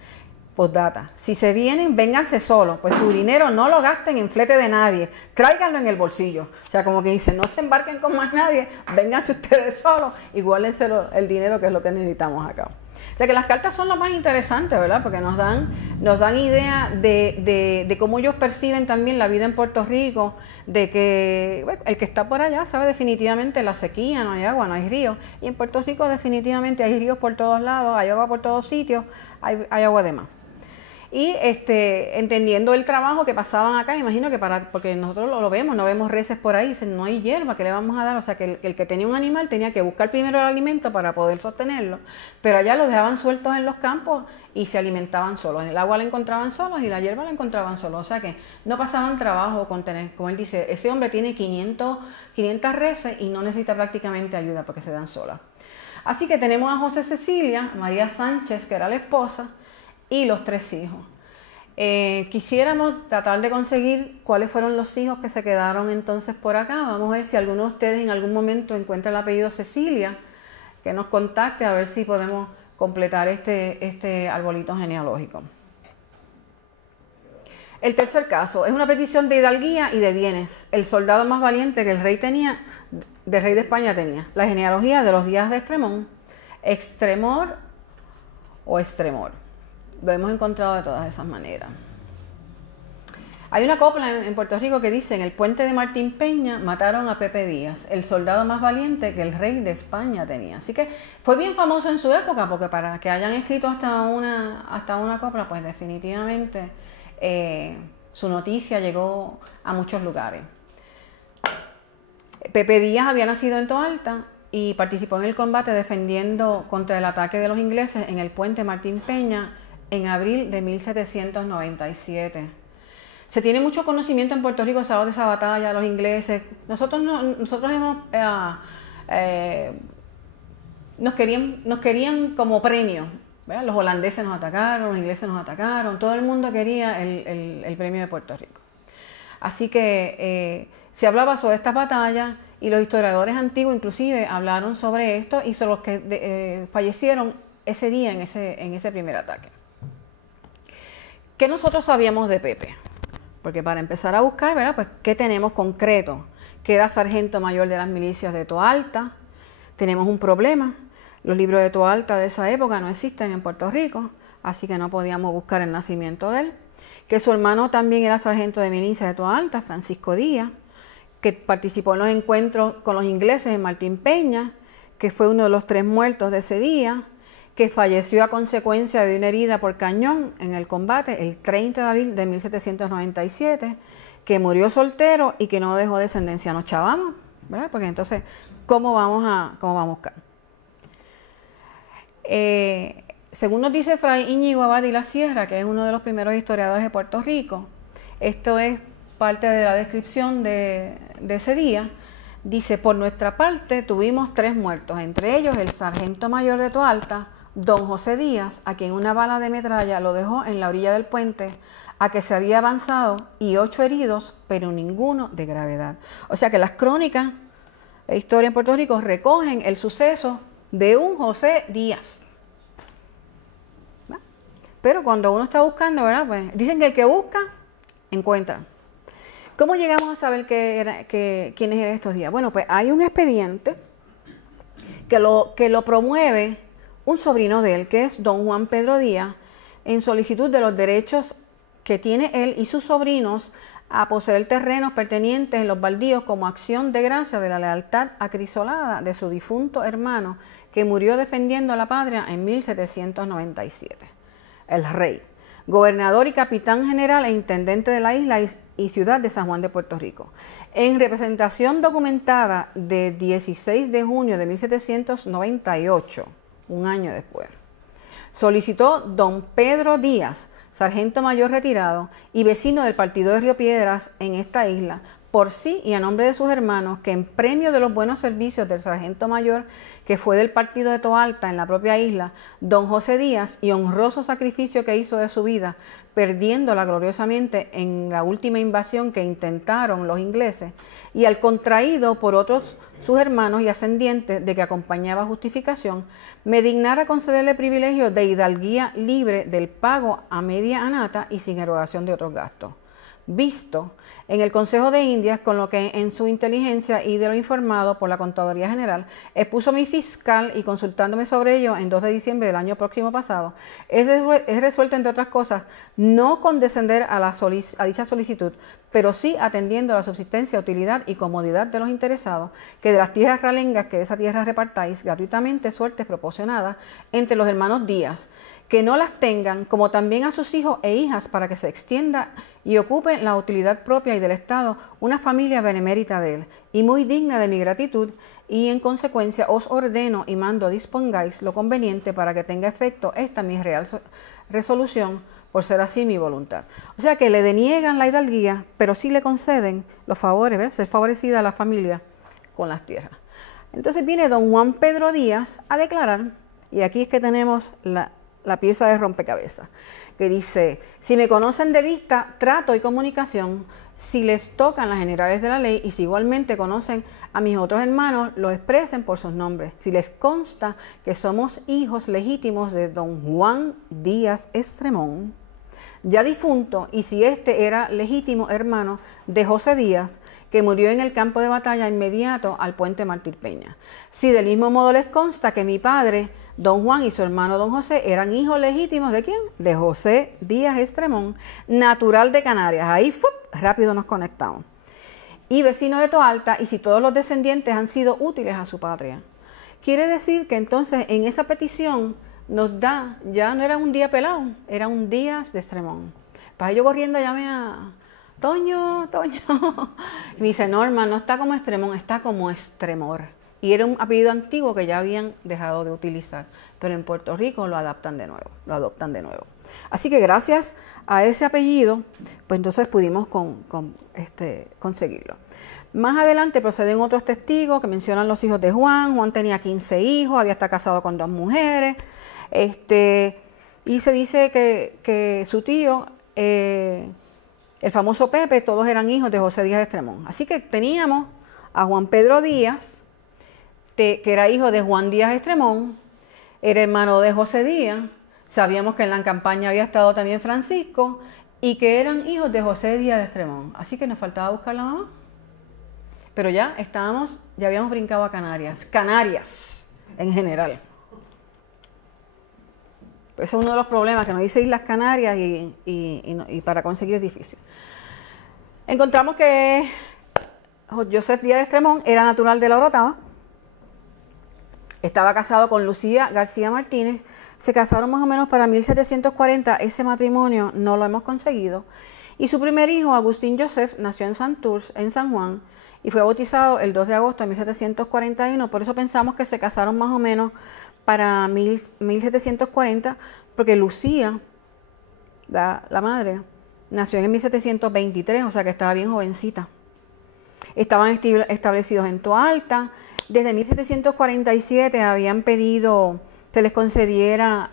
Postdata, si se vienen, vénganse solos, pues su dinero no lo gasten en flete de nadie, tráiganlo en el bolsillo. O sea, como que dicen, no se embarquen con más nadie, vénganse ustedes solos y guárdense el dinero, que es lo que necesitamos acá. O sea que las cartas son lo más interesante, ¿verdad? Porque nos dan idea de cómo ellos perciben también la vida en Puerto Rico, de que bueno, el que está por allá sabe definitivamente la sequía, no hay agua, no hay ríos, y en Puerto Rico definitivamente hay ríos por todos lados, hay agua por todos sitios, hay agua de más. Y entendiendo el trabajo que pasaban acá, me imagino que porque nosotros lo vemos, no vemos reses por ahí, dicen, no hay hierba, ¿qué le vamos a dar? O sea, que el que tenía un animal tenía que buscar primero el alimento para poder sostenerlo, pero allá los dejaban sueltos en los campos y se alimentaban solos. El agua la encontraban solos y la hierba la encontraban solos, o sea que no pasaban trabajo con tener, como él dice, ese hombre tiene 500 reses y no necesita prácticamente ayuda porque se dan solas. Así que tenemos a José Cecilia, María Sánchez, que era la esposa, y los 3 hijos. Quisiéramos tratar de conseguir cuáles fueron los hijos que se quedaron entonces por acá. Vamos a ver si alguno de ustedes en algún momento encuentra el apellido Cecilia, que nos contacte a ver si podemos completar este arbolito genealógico. El tercer caso es una petición de hidalguía y de bienes. El soldado más valiente que el rey del rey de España tenía. La genealogía de los días de Extremón, Extremor o Extremor. Lo hemos encontrado de todas esas maneras. Hay una copla en Puerto Rico que dice: en el puente de Martín Peña mataron a Pepe Díaz, el soldado más valiente que el rey de España tenía. Así que fue bien famoso en su época, porque para que hayan escrito hasta una copla, pues definitivamente su noticia llegó a muchos lugares. Pepe Díaz había nacido en Toalta y participó en el combate defendiendo contra el ataque de los ingleses en el puente Martín Peña en abril de 1797. Se tiene mucho conocimiento en Puerto Rico, de esa batalla, los ingleses. Nosotros nos querían como premio, ¿verdad? Los holandeses nos atacaron, los ingleses nos atacaron, todo el mundo quería el premio de Puerto Rico. Así que se hablaba sobre esta batalla y los historiadores antiguos inclusive hablaron sobre esto y son los que fallecieron ese día en ese primer ataque. ¿Qué nosotros sabíamos de Pepe? Porque para empezar a buscar, ¿verdad? Pues, ¿qué tenemos concreto? Que era sargento mayor de las milicias de Toalta. Tenemos un problema. Los libros de Toalta de esa época no existen en Puerto Rico, así que no podíamos buscar el nacimiento de él. Que su hermano también era sargento de milicia de Toalta, Francisco Díaz, que participó en los encuentros con los ingleses en Martín Peña, que fue uno de los 3 muertos de ese día, que falleció a consecuencia de una herida por cañón en el combate el 30 de abril de 1797, que murió soltero y que no dejó descendencia. Nos chavamos, ¿verdad? Porque entonces, ¿cómo vamos a buscar? Según nos dice Fray Íñigo Abad y la Sierra, que es uno de los primeros historiadores de Puerto Rico, esto es parte de la descripción de ese día. Dice: por nuestra parte tuvimos 3 muertos, entre ellos el sargento mayor de Toalta, don José Díaz, a quien una bala de metralla lo dejó en la orilla del puente, a que se había avanzado, y 8 heridos, pero ninguno de gravedad. O sea que las crónicas de historia en Puerto Rico recogen el suceso de un José Díaz. ¿Va? Pero cuando uno está buscando, ¿verdad? Pues dicen que el que busca, encuentra. ¿Cómo llegamos a saber quiénes eran estos días? Bueno, pues hay un expediente que lo promueve un sobrino de él, que es don Juan Pedro Díaz, en solicitud de los derechos que tiene él y sus sobrinos a poseer terrenos pertenecientes en los baldíos como acción de gracia de la lealtad acrisolada de su difunto hermano, que murió defendiendo a la patria en 1797. El rey, gobernador y capitán general e intendente de la isla y ciudad de San Juan de Puerto Rico. En representación documentada de 16 de junio de 1798, un año después, solicitó don Pedro Díaz, sargento mayor retirado y vecino del partido de Río Piedras en esta isla, por sí y a nombre de sus hermanos, que en premio de los buenos servicios del sargento mayor que fue del partido de Toalta en la propia isla, don José Díaz, y honroso sacrificio que hizo de su vida, perdiéndola gloriosamente en la última invasión que intentaron los ingleses, y al contraído por otros sus hermanos y ascendientes de que acompañaba justificación, me dignara concederle privilegio de hidalguía libre del pago a media anata y sin erogación de otros gastos. Visto en el Consejo de Indias, con lo que en su inteligencia y de lo informado por la Contaduría General, expuso mi fiscal y consultándome sobre ello en 2 de diciembre del año próximo pasado, es resuelto, entre otras cosas, no condescender a dicha solicitud, pero sí atendiendo a la subsistencia, utilidad y comodidad de los interesados, que de las tierras ralengas que de esa tierra repartáis gratuitamente suertes proporcionadas entre los hermanos Díaz, que no las tengan, como también a sus hijos e hijas, para que se extienda y ocupe la utilidad propia y del Estado una familia benemérita de él, y muy digna de mi gratitud, y en consecuencia os ordeno y mando dispongáis lo conveniente para que tenga efecto esta mi real resolución, por ser así mi voluntad. O sea que le deniegan la hidalguía, pero sí le conceden los favores, ¿ves? Ser favorecida a la familia con las tierras. Entonces viene don Juan Pedro Díaz a declarar, y aquí es que tenemos la pieza de rompecabezas, que dice: si me conocen de vista, trato y comunicación, si les tocan las generales de la ley y si igualmente conocen a mis otros hermanos, lo expresen por sus nombres. Si les consta que somos hijos legítimos de don Juan Díaz Estremón, ya difunto, y si este era legítimo hermano de José Díaz, que murió en el campo de batalla inmediato al puente Mártir Peña. Si del mismo modo les consta que mi padre, don Juan, y su hermano don José eran hijos legítimos ¿de quién? De José Díaz Estremón, natural de Canarias. Ahí rápido nos conectamos. Y vecino de Toalta, y si todos los descendientes han sido útiles a su patria. Quiere decir que entonces en esa petición nos da, ya no era un día pelado, era un Díaz de Estremón. Para yo corriendo llamé a Toño. Y me dice: Norma, no está como Estremón, está como Estremor. Y era un apellido antiguo que ya habían dejado de utilizar, pero en Puerto Rico lo adoptan de nuevo. Así que gracias a ese apellido, pues entonces pudimos conseguirlo. Más adelante proceden otros testigos que mencionan los hijos de Juan. Juan tenía 15 hijos, había estado casado con 2 mujeres, y se dice que su tío, el famoso Pepe, todos eran hijos de José Díaz Estremón. Así que teníamos a Juan Pedro Díaz, que era hijo de Juan Díaz Estremón, era hermano de José Díaz, sabíamos que en la campaña había estado también Francisco, y que eran hijos de José Díaz Estremón. Así que nos faltaba buscar la mamá. Pero ya habíamos brincado a Canarias en general. Ese es uno de los problemas, que nos dice Islas Canarias y para conseguir es difícil. Encontramos que Joseph Díaz Estremón era natural de La Orotava. Estaba casado con Lucía García Martínez. Se casaron más o menos para 1740. Ese matrimonio no lo hemos conseguido. Y su primer hijo, Agustín Joseph, nació en Santurce, en San Juan, y fue bautizado el 2 de agosto de 1741. Por eso pensamos que se casaron más o menos para 1740, porque Lucía, la madre, nació en 1723, o sea que estaba bien jovencita. Estaban establecidos en Toalta. Desde 1747 habían pedido que les concediera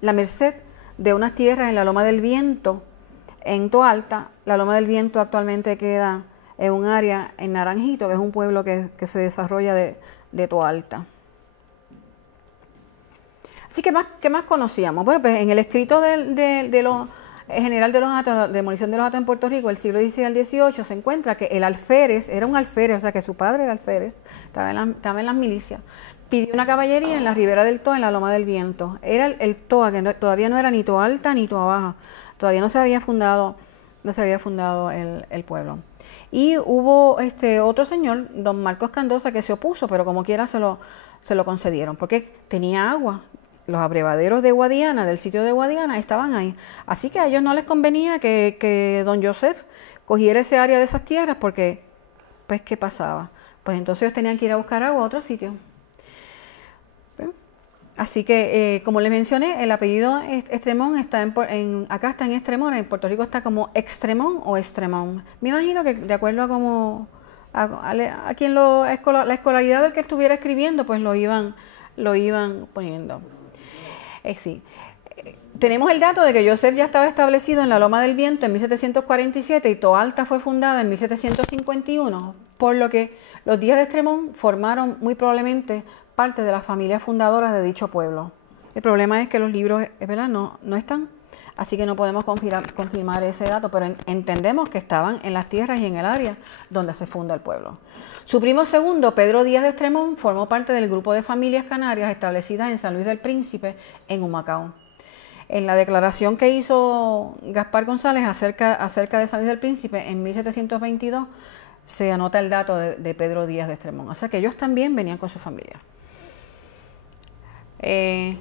la merced de unas tierras en la Loma del Viento, en Toalta. La Loma del Viento actualmente queda en un área en Naranjito, que es un pueblo que se desarrolla de Toalta. Así que, ¿qué más conocíamos? Bueno, pues en el escrito general de los actos, de demolición de los actos en Puerto Rico, del siglo XVI al XVIII, se encuentra que el alférez, era un alférez, o sea que su padre era alférez, estaba en las milicias, pidió una caballería en la ribera del Toa, en la Loma del Viento. Era el Toa, que todavía no era ni Toa Alta ni Toa Baja, todavía no se había fundado el pueblo. Y hubo otro señor, don Marcos Candosa, que se opuso, pero como quiera se lo concedieron, porque tenía agua. Los abrevaderos de Guadiana, del sitio de Guadiana, estaban ahí. Así que a ellos no les convenía que don Joseph cogiera ese área de esas tierras, porque, pues, ¿qué pasaba? Pues entonces ellos tenían que ir a buscar agua a otro sitio. Así que, como les mencioné, el apellido Estremón está acá está en Estremón, en Puerto Rico está como Extremón o Estremón. Me imagino que de acuerdo a quien la escolaridad del que estuviera escribiendo, pues lo iban poniendo. Sí. Tenemos el dato de que Joseph ya estaba establecido en la Loma del Viento en 1747 y Toalta fue fundada en 1751, por lo que los Díaz de Estremón formaron muy probablemente parte de las familias fundadoras de dicho pueblo. El problema es que los libros, ¿verdad?, no están, así que no podemos confirmar ese dato, pero entendemos que estaban en las tierras y en el área donde se funda el pueblo. Su primo segundo, Pedro Díaz de Estremón, formó parte del grupo de familias canarias establecidas en San Luis del Príncipe, en Humacao. En la declaración que hizo Gaspar González acerca de San Luis del Príncipe en 1722, se anota el dato de Pedro Díaz de Estremón. O sea que ellos también venían con su familia.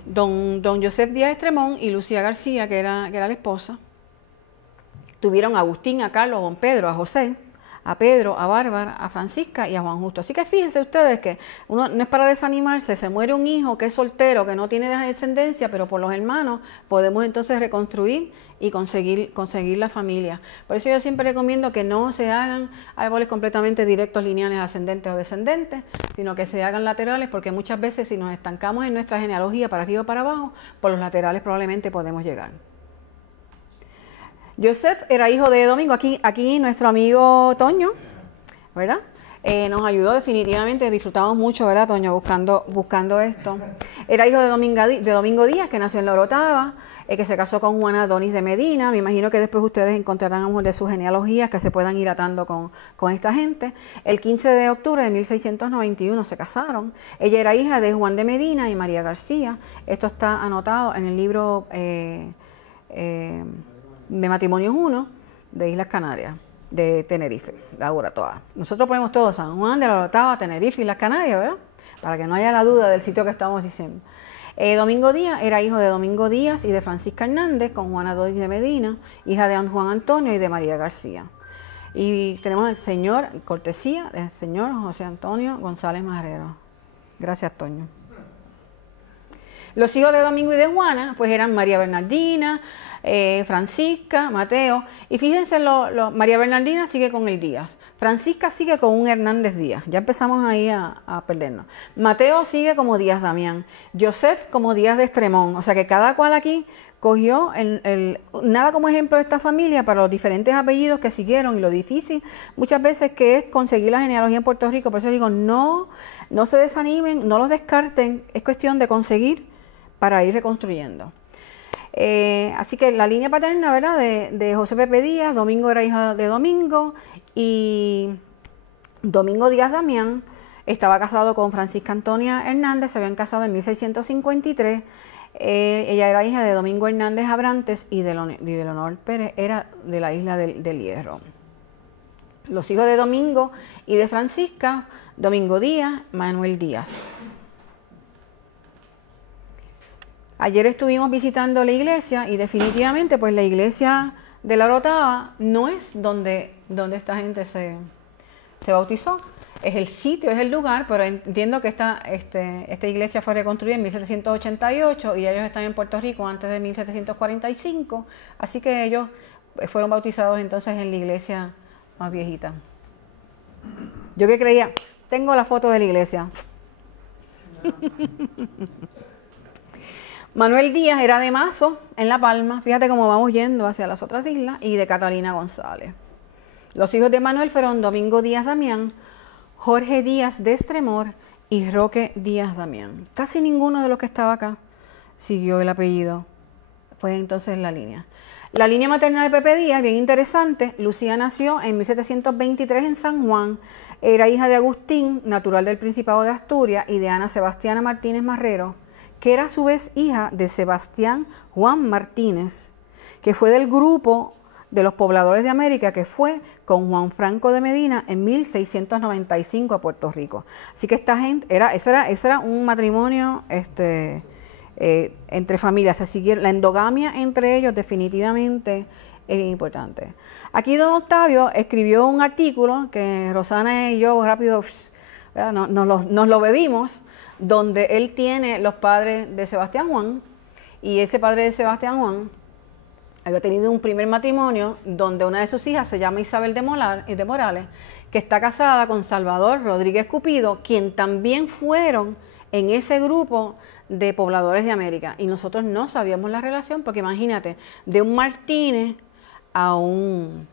Don Joseph Díaz de Estremón y Lucía García, que era la esposa, tuvieron a Agustín, a Carlos, a don Pedro, a José, a Pedro, a Bárbara, a Francisca y a Juan Justo. Así que fíjense ustedes que uno no es para desanimarse, se muere un hijo que es soltero, que no tiene descendencia, pero por los hermanos podemos entonces reconstruir y conseguir la familia. Por eso yo siempre recomiendo que no se hagan árboles completamente directos, lineales, ascendentes o descendentes, sino que se hagan laterales, porque muchas veces si nos estancamos en nuestra genealogía para arriba o para abajo, por los laterales probablemente podemos llegar. Joseph era hijo de Domingo, aquí nuestro amigo Toño, ¿verdad? Nos ayudó definitivamente, disfrutamos mucho, ¿verdad, Toño, buscando esto. Era hijo de Domingo Díaz, que nació en La Orotava, que se casó con Juana Donis de Medina. Me imagino que después ustedes encontrarán de sus genealogías que se puedan ir atando con esta gente. El 15 de octubre de 1691 se casaron. Ella era hija de Juan de Medina y María García. Esto está anotado en el libro de Matrimonios 1 de Islas Canarias, de Tenerife, la Orotava. Nosotros ponemos todo San Juan de la Orotava, Tenerife y Islas Canarias, ¿verdad? Para que no haya la duda del sitio que estamos diciendo. Domingo Díaz era hijo de Domingo Díaz y de Francisca Hernández, con Juana Doris de Medina, hija de Juan Antonio y de María García. Y tenemos el señor, cortesía del señor José Antonio González Marrero. Gracias, Toño. Los hijos de Domingo y de Juana, pues eran María Bernardina, Francisca, Mateo, y fíjense, María Bernardina sigue con el Díaz, Francisca sigue con un Hernández Díaz, ya empezamos ahí a perdernos, Mateo sigue como Díaz Damián, Joseph como Díaz de Estremón, o sea que cada cual aquí cogió nada como ejemplo de esta familia para los diferentes apellidos que siguieron y lo difícil muchas veces que es conseguir la genealogía en Puerto Rico. Por eso digo, no se desanimen, no los descarten, es cuestión de conseguir para ir reconstruyendo. Así que la línea paterna, ¿verdad?, de José Pepe Díaz, Domingo era hijo de Domingo y Domingo Díaz Damián estaba casado con Francisca Antonia Hernández, se habían casado en 1653. Ella era hija de Domingo Hernández Abrantes y de Leonor Pérez, era de la isla del Hierro. Los hijos de Domingo y de Francisca, Domingo Díaz, Manuel Díaz. Ayer estuvimos visitando la iglesia y definitivamente pues la iglesia de La Orotava no es donde esta gente se bautizó. Es el sitio, es el lugar, pero entiendo que esta iglesia fue reconstruida en 1788 y ellos están en Puerto Rico antes de 1745, así que ellos fueron bautizados entonces en la iglesia más viejita. Yo que creía, tengo la foto de la iglesia. Manuel Díaz era de Mazo, en La Palma, fíjate cómo vamos yendo hacia las otras islas, y de Catalina González. Los hijos de Manuel fueron Domingo Díaz Damián, Jorge Díaz de Estremor y Roque Díaz Damián. Casi ninguno de los que estaba acá siguió el apellido, fue entonces la línea. La línea materna de Pepe Díaz, bien interesante. Lucía nació en 1723 en San Juan, era hija de Agustín, natural del Principado de Asturias, y de Ana Sebastiana Martínez Marrero, que era a su vez hija de Sebastián Juan Martínez, que fue del grupo de los pobladores de América, que fue con Juan Franco de Medina en 1695 a Puerto Rico. Así que esta gente, ese era un matrimonio entre familias, se siguieron, la endogamia entre ellos definitivamente es importante. Aquí don Octavio escribió un artículo que Rosana y yo rápido nos lo bebimos, donde él tiene los padres de Sebastián Juan, y ese padre de Sebastián Juan había tenido un primer matrimonio donde una de sus hijas se llama Isabel de Morales, que está casada con Salvador Rodríguez Cupido, quien también fueron en ese grupo de pobladores de América. Y nosotros no sabíamos la relación, porque imagínate, de un Martínez a un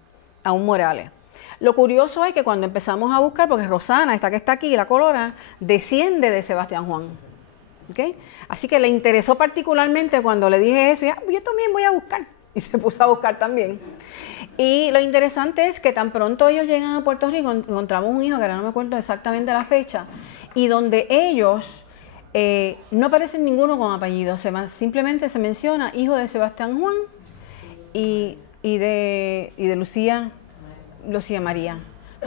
Morales. Lo curioso es que cuando empezamos a buscar, porque Rosana, esta que está aquí, la colora, desciende de Sebastián Juan. ¿Okay? Así que le interesó particularmente cuando le dije eso, y, yo también voy a buscar. Y se puso a buscar también. Y lo interesante es que tan pronto ellos llegan a Puerto Rico, encontramos un hijo, que ahora no me acuerdo exactamente la fecha, y donde ellos no aparecen ninguno con apellido, simplemente se menciona hijo de Sebastián Juan y de Lucía María.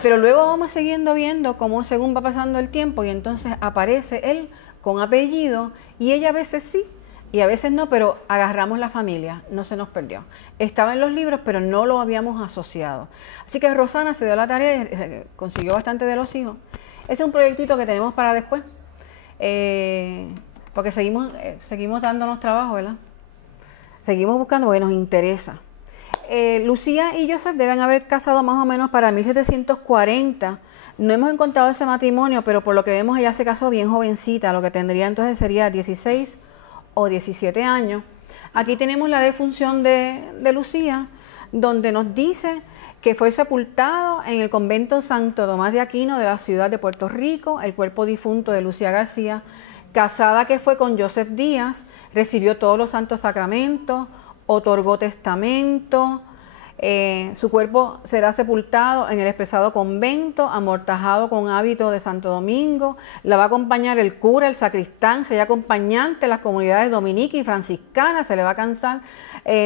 Pero luego vamos siguiendo viendo cómo según va pasando el tiempo y entonces aparece él con apellido y ella a veces sí y a veces no, pero agarramos la familia, no se nos perdió. Estaba en los libros, pero no lo habíamos asociado. Así que Rosana se dio la tarea, consiguió bastante de los hijos. Ese es un proyectito que tenemos para después, porque seguimos dándonos trabajo, ¿verdad? Seguimos buscando porque nos interesa. Lucía y Joseph deben haber casado más o menos para 1740. No hemos encontrado ese matrimonio, pero por lo que vemos ella se casó bien jovencita, lo que tendría entonces sería 16 o 17 años. Aquí tenemos la defunción de Lucía, donde nos dice que fue sepultado en el convento Santo Tomás de Aquino de la ciudad de Puerto Rico, el cuerpo difunto de Lucía García, casada que fue con Joseph Díaz, recibió todos los santos sacramentos, otorgó testamento, su cuerpo será sepultado en el expresado convento, amortajado con hábito de Santo Domingo, la va a acompañar el cura, el sacristán, será acompañante de las comunidades dominicas y franciscanas, se le va a cansar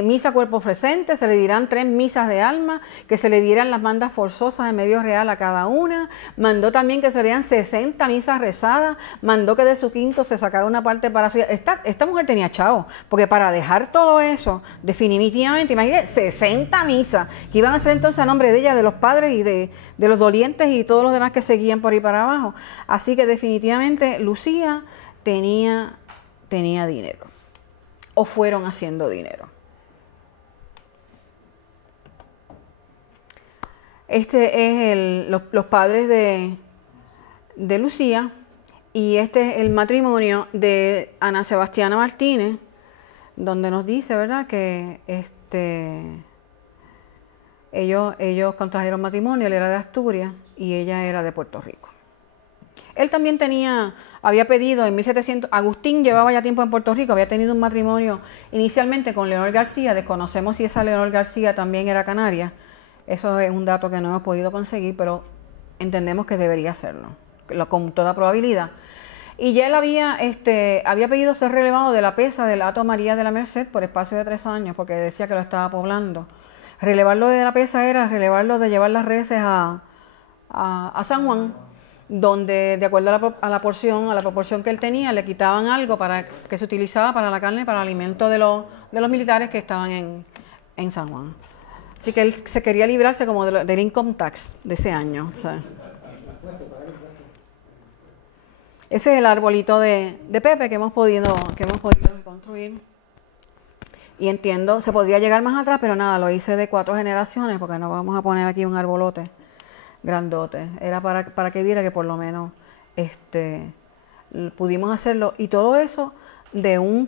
misa cuerpo presente, se le dirán 3 misas de alma, que se le dieran las mandas forzosas de medio real a cada una, mandó también que se le dieran 60 misas rezadas, mandó que de su quinto se sacara una parte para su... Esta mujer tenía chavo, porque para dejar todo eso, definitivamente, imagínate, 60 misas, que iban a ser entonces a nombre de ella, de los padres y de los dolientes y todos los demás que seguían por ahí para abajo. Así que definitivamente Lucía tenía dinero, o fueron haciendo dinero. Este es los padres de Lucía, y este es el matrimonio de Ana Sebastiana Martínez, donde nos dice, ¿verdad?, que ellos contrajeron matrimonio, él era de Asturias y ella era de Puerto Rico. Él también había pedido en 1700, Agustín llevaba ya tiempo en Puerto Rico, había tenido un matrimonio inicialmente con Leonor García, desconocemos si esa Leonor García también era canaria, eso es un dato que no hemos podido conseguir, pero entendemos que debería serlo, con toda probabilidad. Y ya él había pedido ser relevado de la pesa del Hato María de la Merced por espacio de 3 años, porque decía que lo estaba poblando. Relevarlo de la pesa era relevarlo de llevar las reses a San Juan, donde de acuerdo a la proporción que él tenía, le quitaban algo para que se utilizaba para la carne, para el alimento de los militares que estaban en San Juan. Así que él se quería librarse como del income tax de ese año. O sea. Ese es el arbolito de Pepe que hemos podido reconstruir. Y entiendo, se podría llegar más atrás, pero nada, lo hice de 4 generaciones, porque no vamos a poner aquí un arbolote grandote. Era para que viera que por lo menos pudimos hacerlo. Y todo eso de un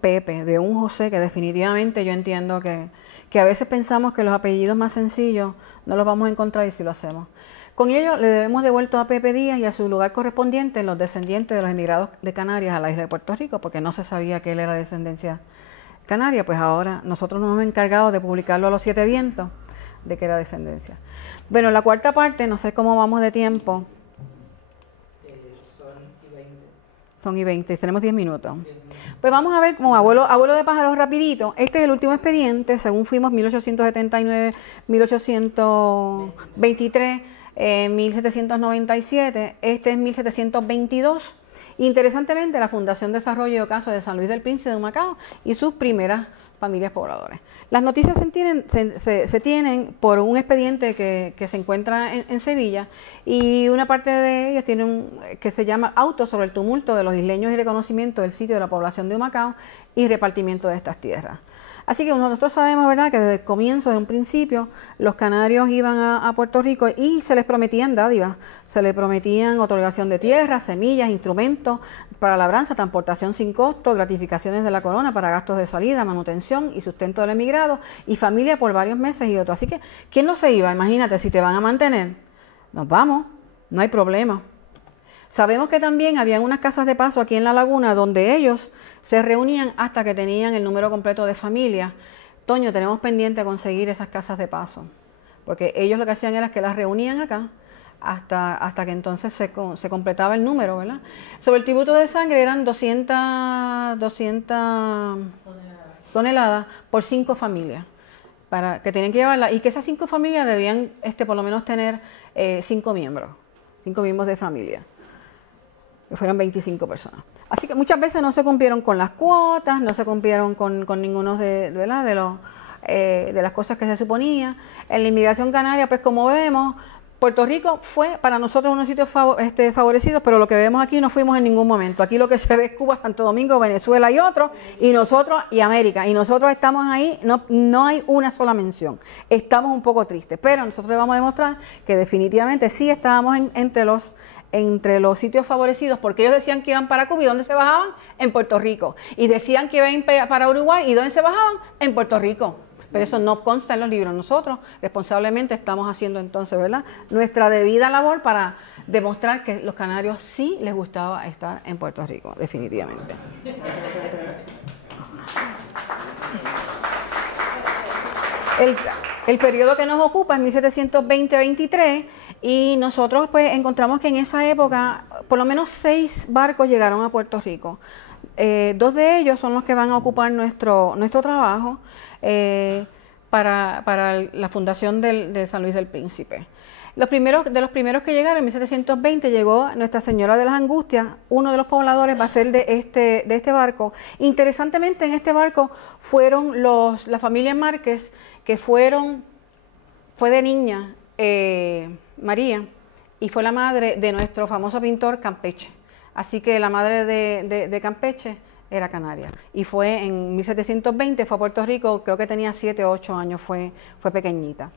Pepe, de un José, que definitivamente yo entiendo que a veces pensamos que los apellidos más sencillos no los vamos a encontrar, y si lo hacemos. Con ello le debemos devuelto a Pepe Díaz y a su lugar correspondiente los descendientes de los emigrados de Canarias a la isla de Puerto Rico, porque no se sabía que él era de descendencia canaria. Pues ahora nosotros nos hemos encargado de publicarlo a los 7 vientos de que era descendencia. Bueno, la cuarta parte, no sé cómo vamos de tiempo. Son y 20, tenemos 10 minutos. Pues vamos a ver como abuelo de pájaros rapidito. Este es el último expediente, según fuimos 1879, 1823, 1797, este es 1722. Interesantemente, la Fundación Desarrollo y Ocaso de San Luis del Príncipe de Humacao y sus primeras familias pobladoras. Las noticias se tienen por un expediente que se encuentra en Sevilla, y una parte de ellos tiene que se llama Auto sobre el tumulto de los isleños y reconocimiento del sitio de la población de Humacao y repartimiento de estas tierras. Así que nosotros sabemos, ¿verdad?, que desde el comienzo, desde un principio, los canarios iban a Puerto Rico y se les prometían dádivas, se les prometían otorgación de tierras, semillas, instrumentos para labranza, transportación sin costo, gratificaciones de la corona para gastos de salida, manutención y sustento del emigrado y familia por varios meses y otros. Así que, ¿quién no se iba? Imagínate, si te van a mantener, nos vamos, no hay problema. Sabemos que también habían unas casas de paso aquí en La Laguna donde ellos se reunían hasta que tenían el número completo de familia. Toño, tenemos pendiente conseguir esas casas de paso, porque ellos lo que hacían era que las reunían acá hasta que entonces se completaba el número, ¿verdad? Sobre el tributo de sangre eran 200 toneladas por 5 familias, para que tenían que llevarla, y que esas 5 familias debían por lo menos tener 5 miembros de familia, que fueron 25 personas. Así que muchas veces no se cumplieron con las cuotas, no se cumplieron con ninguno de las cosas que se suponía. En la inmigración canaria, pues como vemos, Puerto Rico fue para nosotros unos sitios favorecidos, pero lo que vemos aquí no fuimos en ningún momento. Aquí lo que se ve es Cuba, Santo Domingo, Venezuela y otros, y nosotros y América. Y nosotros estamos ahí, no hay una sola mención. Estamos un poco tristes, pero nosotros le vamos a demostrar que definitivamente sí estábamos entre los sitios favorecidos, porque ellos decían que iban para Cuba, ¿y dónde se bajaban? En Puerto Rico. Y decían que iban para Uruguay, ¿y dónde se bajaban? En Puerto Rico. Pero eso no consta en los libros. Nosotros responsablemente estamos haciendo entonces, ¿verdad?, nuestra debida labor para demostrar que los canarios sí les gustaba estar en Puerto Rico, definitivamente. El periodo que nos ocupa es 1720-23 y nosotros pues encontramos que en esa época por lo menos 6 barcos llegaron a Puerto Rico. 2 de ellos son los que van a ocupar nuestro trabajo para la fundación de San Luis del Príncipe. De los primeros que llegaron, en 1720 llegó Nuestra Señora de las Angustias. Uno de los pobladores va a ser de este barco. Interesantemente, en este barco fueron la familia Márquez, que fue de niña María, y fue la madre de nuestro famoso pintor Campeche. Así que la madre de Campeche era canaria. Y fue en 1720, fue a Puerto Rico, creo que tenía 7 o 8 años, fue pequeñita.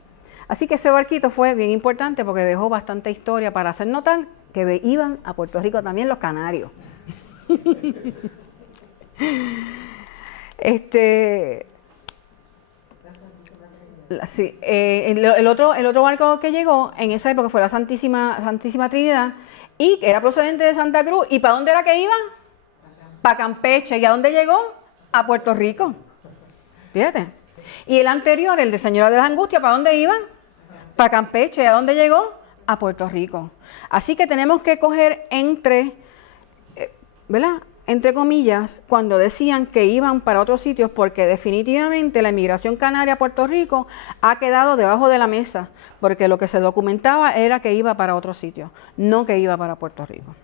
Así que ese barquito fue bien importante porque dejó bastante historia para hacer notar que iban a Puerto Rico también los canarios. Sí, el otro barco que llegó en esa época fue la Santísima Trinidad, y era procedente de Santa Cruz. ¿Y para dónde era que iban? Para Campeche. ¿Y a dónde llegó? A Puerto Rico. Fíjate. Y el anterior, el de Señora de las Angustias, ¿para dónde iban? Para Campeche. ¿Y a dónde llegó? A Puerto Rico. Así que tenemos que coger ¿verdad?, entre comillas, cuando decían que iban para otros sitios, porque definitivamente la inmigración canaria a Puerto Rico ha quedado debajo de la mesa, porque lo que se documentaba era que iba para otros sitios, no que iba para Puerto Rico.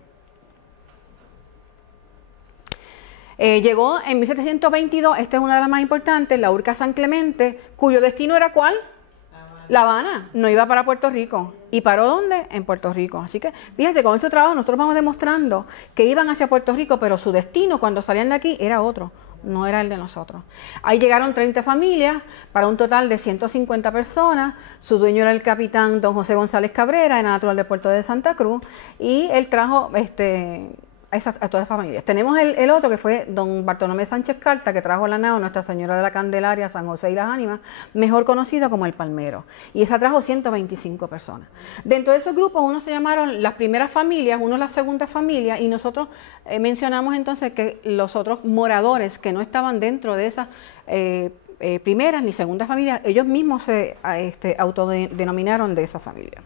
Llegó en 1722, esta es una de las más importantes, la Urca San Clemente, cuyo destino era ¿cuál? La Habana. No iba para Puerto Rico. ¿Y paró dónde? En Puerto Rico. Así que, fíjense, con este trabajo nosotros vamos demostrando que iban hacia Puerto Rico, pero su destino cuando salían de aquí era otro, no era el de nosotros. Ahí llegaron 30 familias para un total de 150 personas. Su dueño era el capitán don José González Cabrera, era natural del puerto de Santa Cruz, y él trajo a todas esas familias. Tenemos el otro que fue don Bartolomé Sánchez Carta, que trajo la nao Nuestra Señora de la Candelaria, San José y las Ánimas, mejor conocido como el Palmero, y esa trajo 125 personas. Dentro de esos grupos, unos se llamaron las primeras familias, unos las segundas familias, y nosotros mencionamos entonces que los otros moradores que no estaban dentro de esas primeras ni segundas familias, ellos mismos se autodenominaron de esa familia.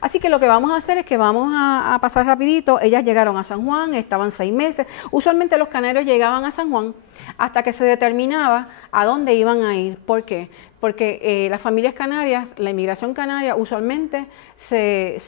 Así que lo que vamos a hacer es que vamos a pasar rapidito. Ellas llegaron a San Juan, estaban 6 meses. Usualmente los canarios llegaban a San Juan hasta que se determinaba a dónde iban a ir. ¿Por qué? Porque las familias canarias, la inmigración canaria usualmente se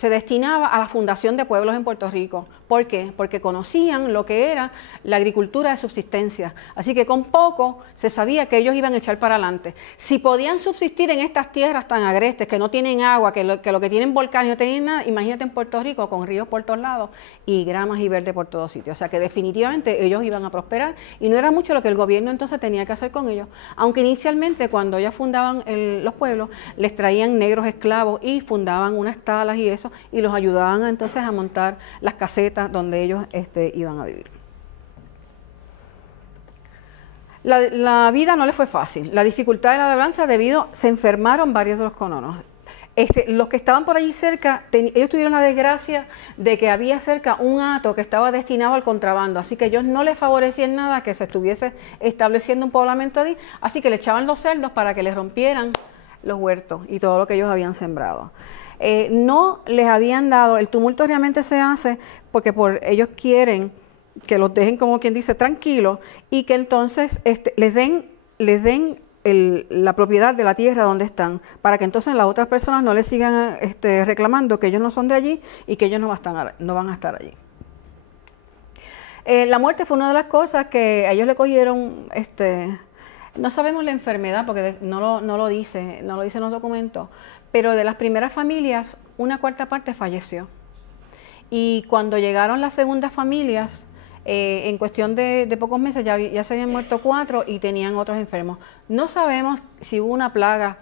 destinaba a la fundación de pueblos en Puerto Rico. ¿Por qué? Porque conocían lo que era la agricultura de subsistencia. Así que con poco se sabía que ellos iban a echar para adelante. Si podían subsistir en estas tierras tan agrestes, que no tienen agua, que lo que tienen volcanes no tienen nada, imagínate en Puerto Rico con ríos por todos lados y gramas y verde por todos sitios. O sea que definitivamente ellos iban a prosperar y no era mucho lo que el gobierno entonces tenía que hacer con ellos. Aunque inicialmente cuando ellos fundaban los pueblos, les traían negros esclavos y fundaban unas talas y eso, y los ayudaban entonces a montar las casetas donde ellos iban a vivir. La vida no les fue fácil. La dificultad de la labranza se enfermaron varios de los colonos. Los que estaban por allí cerca, ellos tuvieron la desgracia de que había cerca un hato que estaba destinado al contrabando, así que ellos no les favorecían nada que se estuviese estableciendo un poblamiento allí, así que le echaban los cerdos para que les rompieran los huertos y todo lo que ellos habían sembrado. No les habían dado, el tumulto realmente se hace porque ellos quieren que los dejen, como quien dice, tranquilos y que entonces les den la propiedad de la tierra donde están, para que entonces las otras personas no les sigan reclamando que ellos no son de allí y que ellos no van a estar allí. La muerte fue una de las cosas que a ellos le cogieron, no sabemos la enfermedad porque no lo dice en los documentos, pero de las primeras familias, una cuarta parte falleció. Y cuando llegaron las segundas familias, en cuestión de pocos meses ya se habían muerto 4 y tenían otros enfermos. No sabemos si hubo una plaga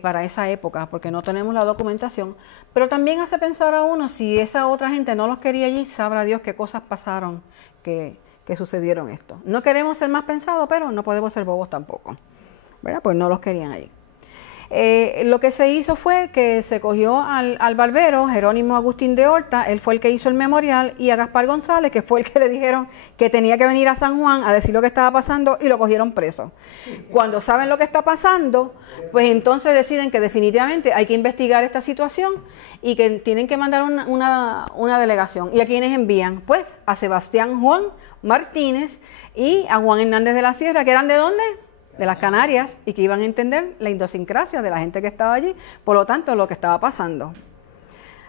para esa época, porque no tenemos la documentación, pero también hace pensar a uno, si esa otra gente no los quería allí, sabrá Dios qué cosas pasaron que sucedieron esto. No queremos ser más pensados, pero no podemos ser bobos tampoco, ¿verdad? Pues no los querían allí. Lo que se hizo fue que se cogió al barbero Jerónimo Agustín de Horta, él fue el que hizo el memorial, y a Gaspar González, que fue el que le dijeron que tenía que venir a San Juan a decir lo que estaba pasando, y lo cogieron preso. Cuando saben lo que está pasando, pues entonces deciden que definitivamente hay que investigar esta situación y que tienen que mandar una delegación. ¿Y a quiénes envían? Pues a Sebastián Juan Martínez y a Juan Hernández de la Sierra, que eran ¿de dónde? De las Canarias, y que iban a entender la idiosincrasia de la gente que estaba allí, por lo tanto lo que estaba pasando.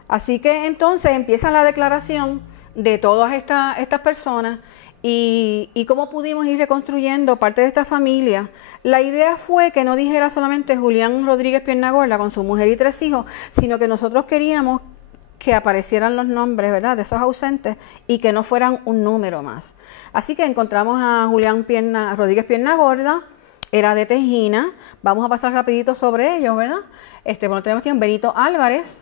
Así que entonces empieza la declaración de todas estas personas y cómo pudimos ir reconstruyendo parte de esta familia. La idea fue que no dijera solamente Julián Rodríguez Piernagorda con su mujer y 3 hijos, sino que nosotros queríamos que aparecieran los nombres, ¿verdad?, de esos ausentes y que no fueran un número más. Así que encontramos a Julián Rodríguez Piernagorda, era de Tejina. Vamos a pasar rapidito sobre ellos, ¿verdad? Bueno, tenemos aquí Benito Álvarez,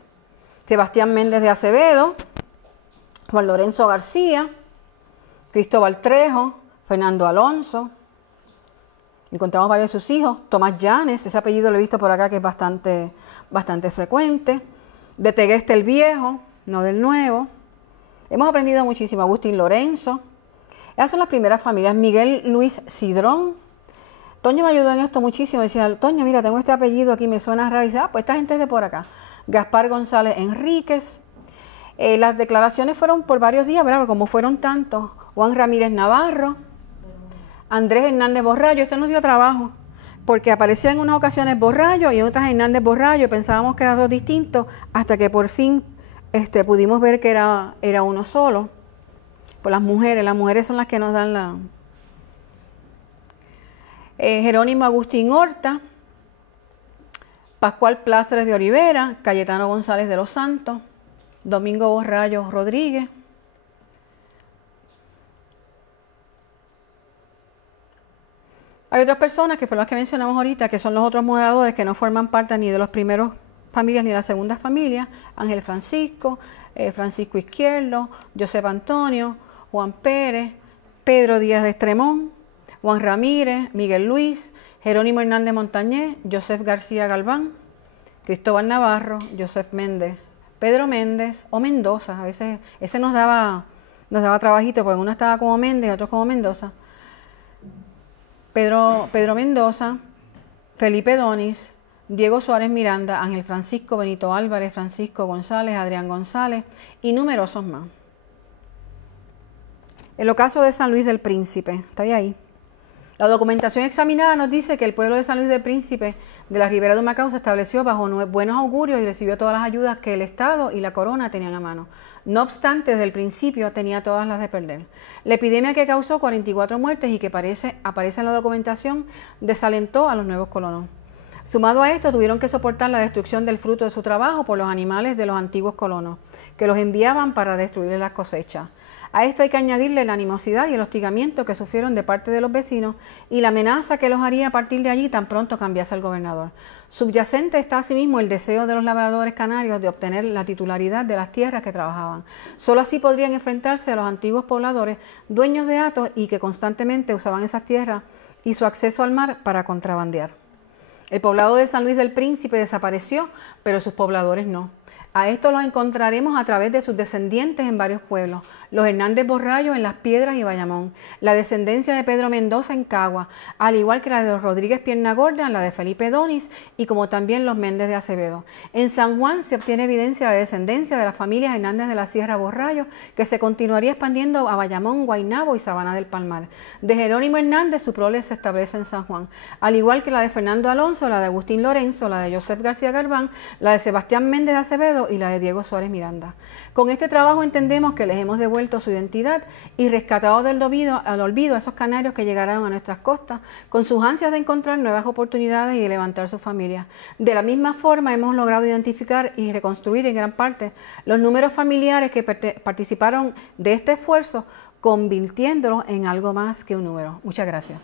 Sebastián Méndez de Acevedo, Juan Lorenzo García, Cristóbal Trejo, Fernando Alonso. Encontramos varios de sus hijos, Tomás Llanes, ese apellido lo he visto por acá que es bastante frecuente. De Tegueste el Viejo, no del Nuevo. Hemos aprendido muchísimo. Agustín Lorenzo. Esas son las primeras familias. Miguel Luis Cidrón. Toño me ayudó en esto muchísimo. Decía, Toño, mira, tengo este apellido aquí, me suena raro. Y dice, pues esta gente es de por acá. Gaspar González Enríquez. Las declaraciones fueron por varios días, ¿verdad? Como fueron tantos. Juan Ramírez Navarro. Andrés Hernández Borrallo. Esto nos dio trabajo, porque aparecía en unas ocasiones Borrallo y en otras Hernández Borrallo. Pensábamos que eran 2 distintos, hasta que por fin pudimos ver que era uno solo. Por las mujeres son las que nos dan la... Jerónimo Agustín Horta, Pascual Pláceres de Olivera, Cayetano González de los Santos, Domingo Borrallo Rodríguez. Hay otras personas que fueron las que mencionamos ahorita, que son los otros moradores que no forman parte ni de los primeros familias ni de las segundas familias: Ángel Francisco, Francisco Izquierdo, Josep Antonio, Juan Pérez, Pedro Díaz de Estremón, Juan Ramírez, Miguel Luis, Jerónimo Hernández Montañez, Joseph García Galván, Cristóbal Navarro, Joseph Méndez, Pedro Méndez o Mendoza. A veces ese nos daba trabajito, porque uno estaba como Méndez y otro como Mendoza. Pedro Mendoza, Felipe Donis, Diego Suárez Miranda, Ángel Francisco, Benito Álvarez, Francisco González, Adrián González y numerosos más. El ocaso de San Luis del Príncipe, está ahí. La documentación examinada nos dice que el pueblo de San Luis del Príncipe de la Ribera de Humacao se estableció bajo buenos augurios y recibió todas las ayudas que el Estado y la corona tenían a mano. No obstante, desde el principio tenía todas las de perder. La epidemia que causó 44 muertes y que aparece en la documentación desalentó a los nuevos colonos. Sumado a esto, tuvieron que soportar la destrucción del fruto de su trabajo por los animales de los antiguos colonos, que los enviaban para destruir las cosechas. A esto hay que añadirle la animosidad y el hostigamiento que sufrieron de parte de los vecinos y la amenaza que los haría a partir de allí tan pronto cambiase el gobernador. Subyacente está asimismo el deseo de los labradores canarios de obtener la titularidad de las tierras que trabajaban. Solo así podrían enfrentarse a los antiguos pobladores, dueños de hatos y que constantemente usaban esas tierras y su acceso al mar para contrabandear. El poblado de San Luis del Príncipe desapareció, pero sus pobladores no. A esto los encontraremos a través de sus descendientes en varios pueblos, los Hernández Borrallo en Las Piedras y Bayamón, la descendencia de Pedro Mendoza en Cagua, al igual que la de los Rodríguez Pierna Gorda, la de Felipe Donis y como también los Méndez de Acevedo. En San Juan se obtiene evidencia de la descendencia de las familias Hernández de la Sierra Borrallo, que se continuaría expandiendo a Bayamón, Guaynabo y Sabana del Palmar. De Jerónimo Hernández su prole se establece en San Juan, al igual que la de Fernando Alonso, la de Agustín Lorenzo, la de Joseph García Garbán, la de Sebastián Méndez de Acevedo y la de Diego Suárez Miranda. Con este trabajo entendemos que les hemos devuelto su identidad y rescatado del olvido a esos canarios que llegaron a nuestras costas con sus ansias de encontrar nuevas oportunidades y de levantar sus familias. De la misma forma hemos logrado identificar y reconstruir en gran parte los números familiares que participaron de este esfuerzo, convirtiéndolos en algo más que un número. Muchas gracias.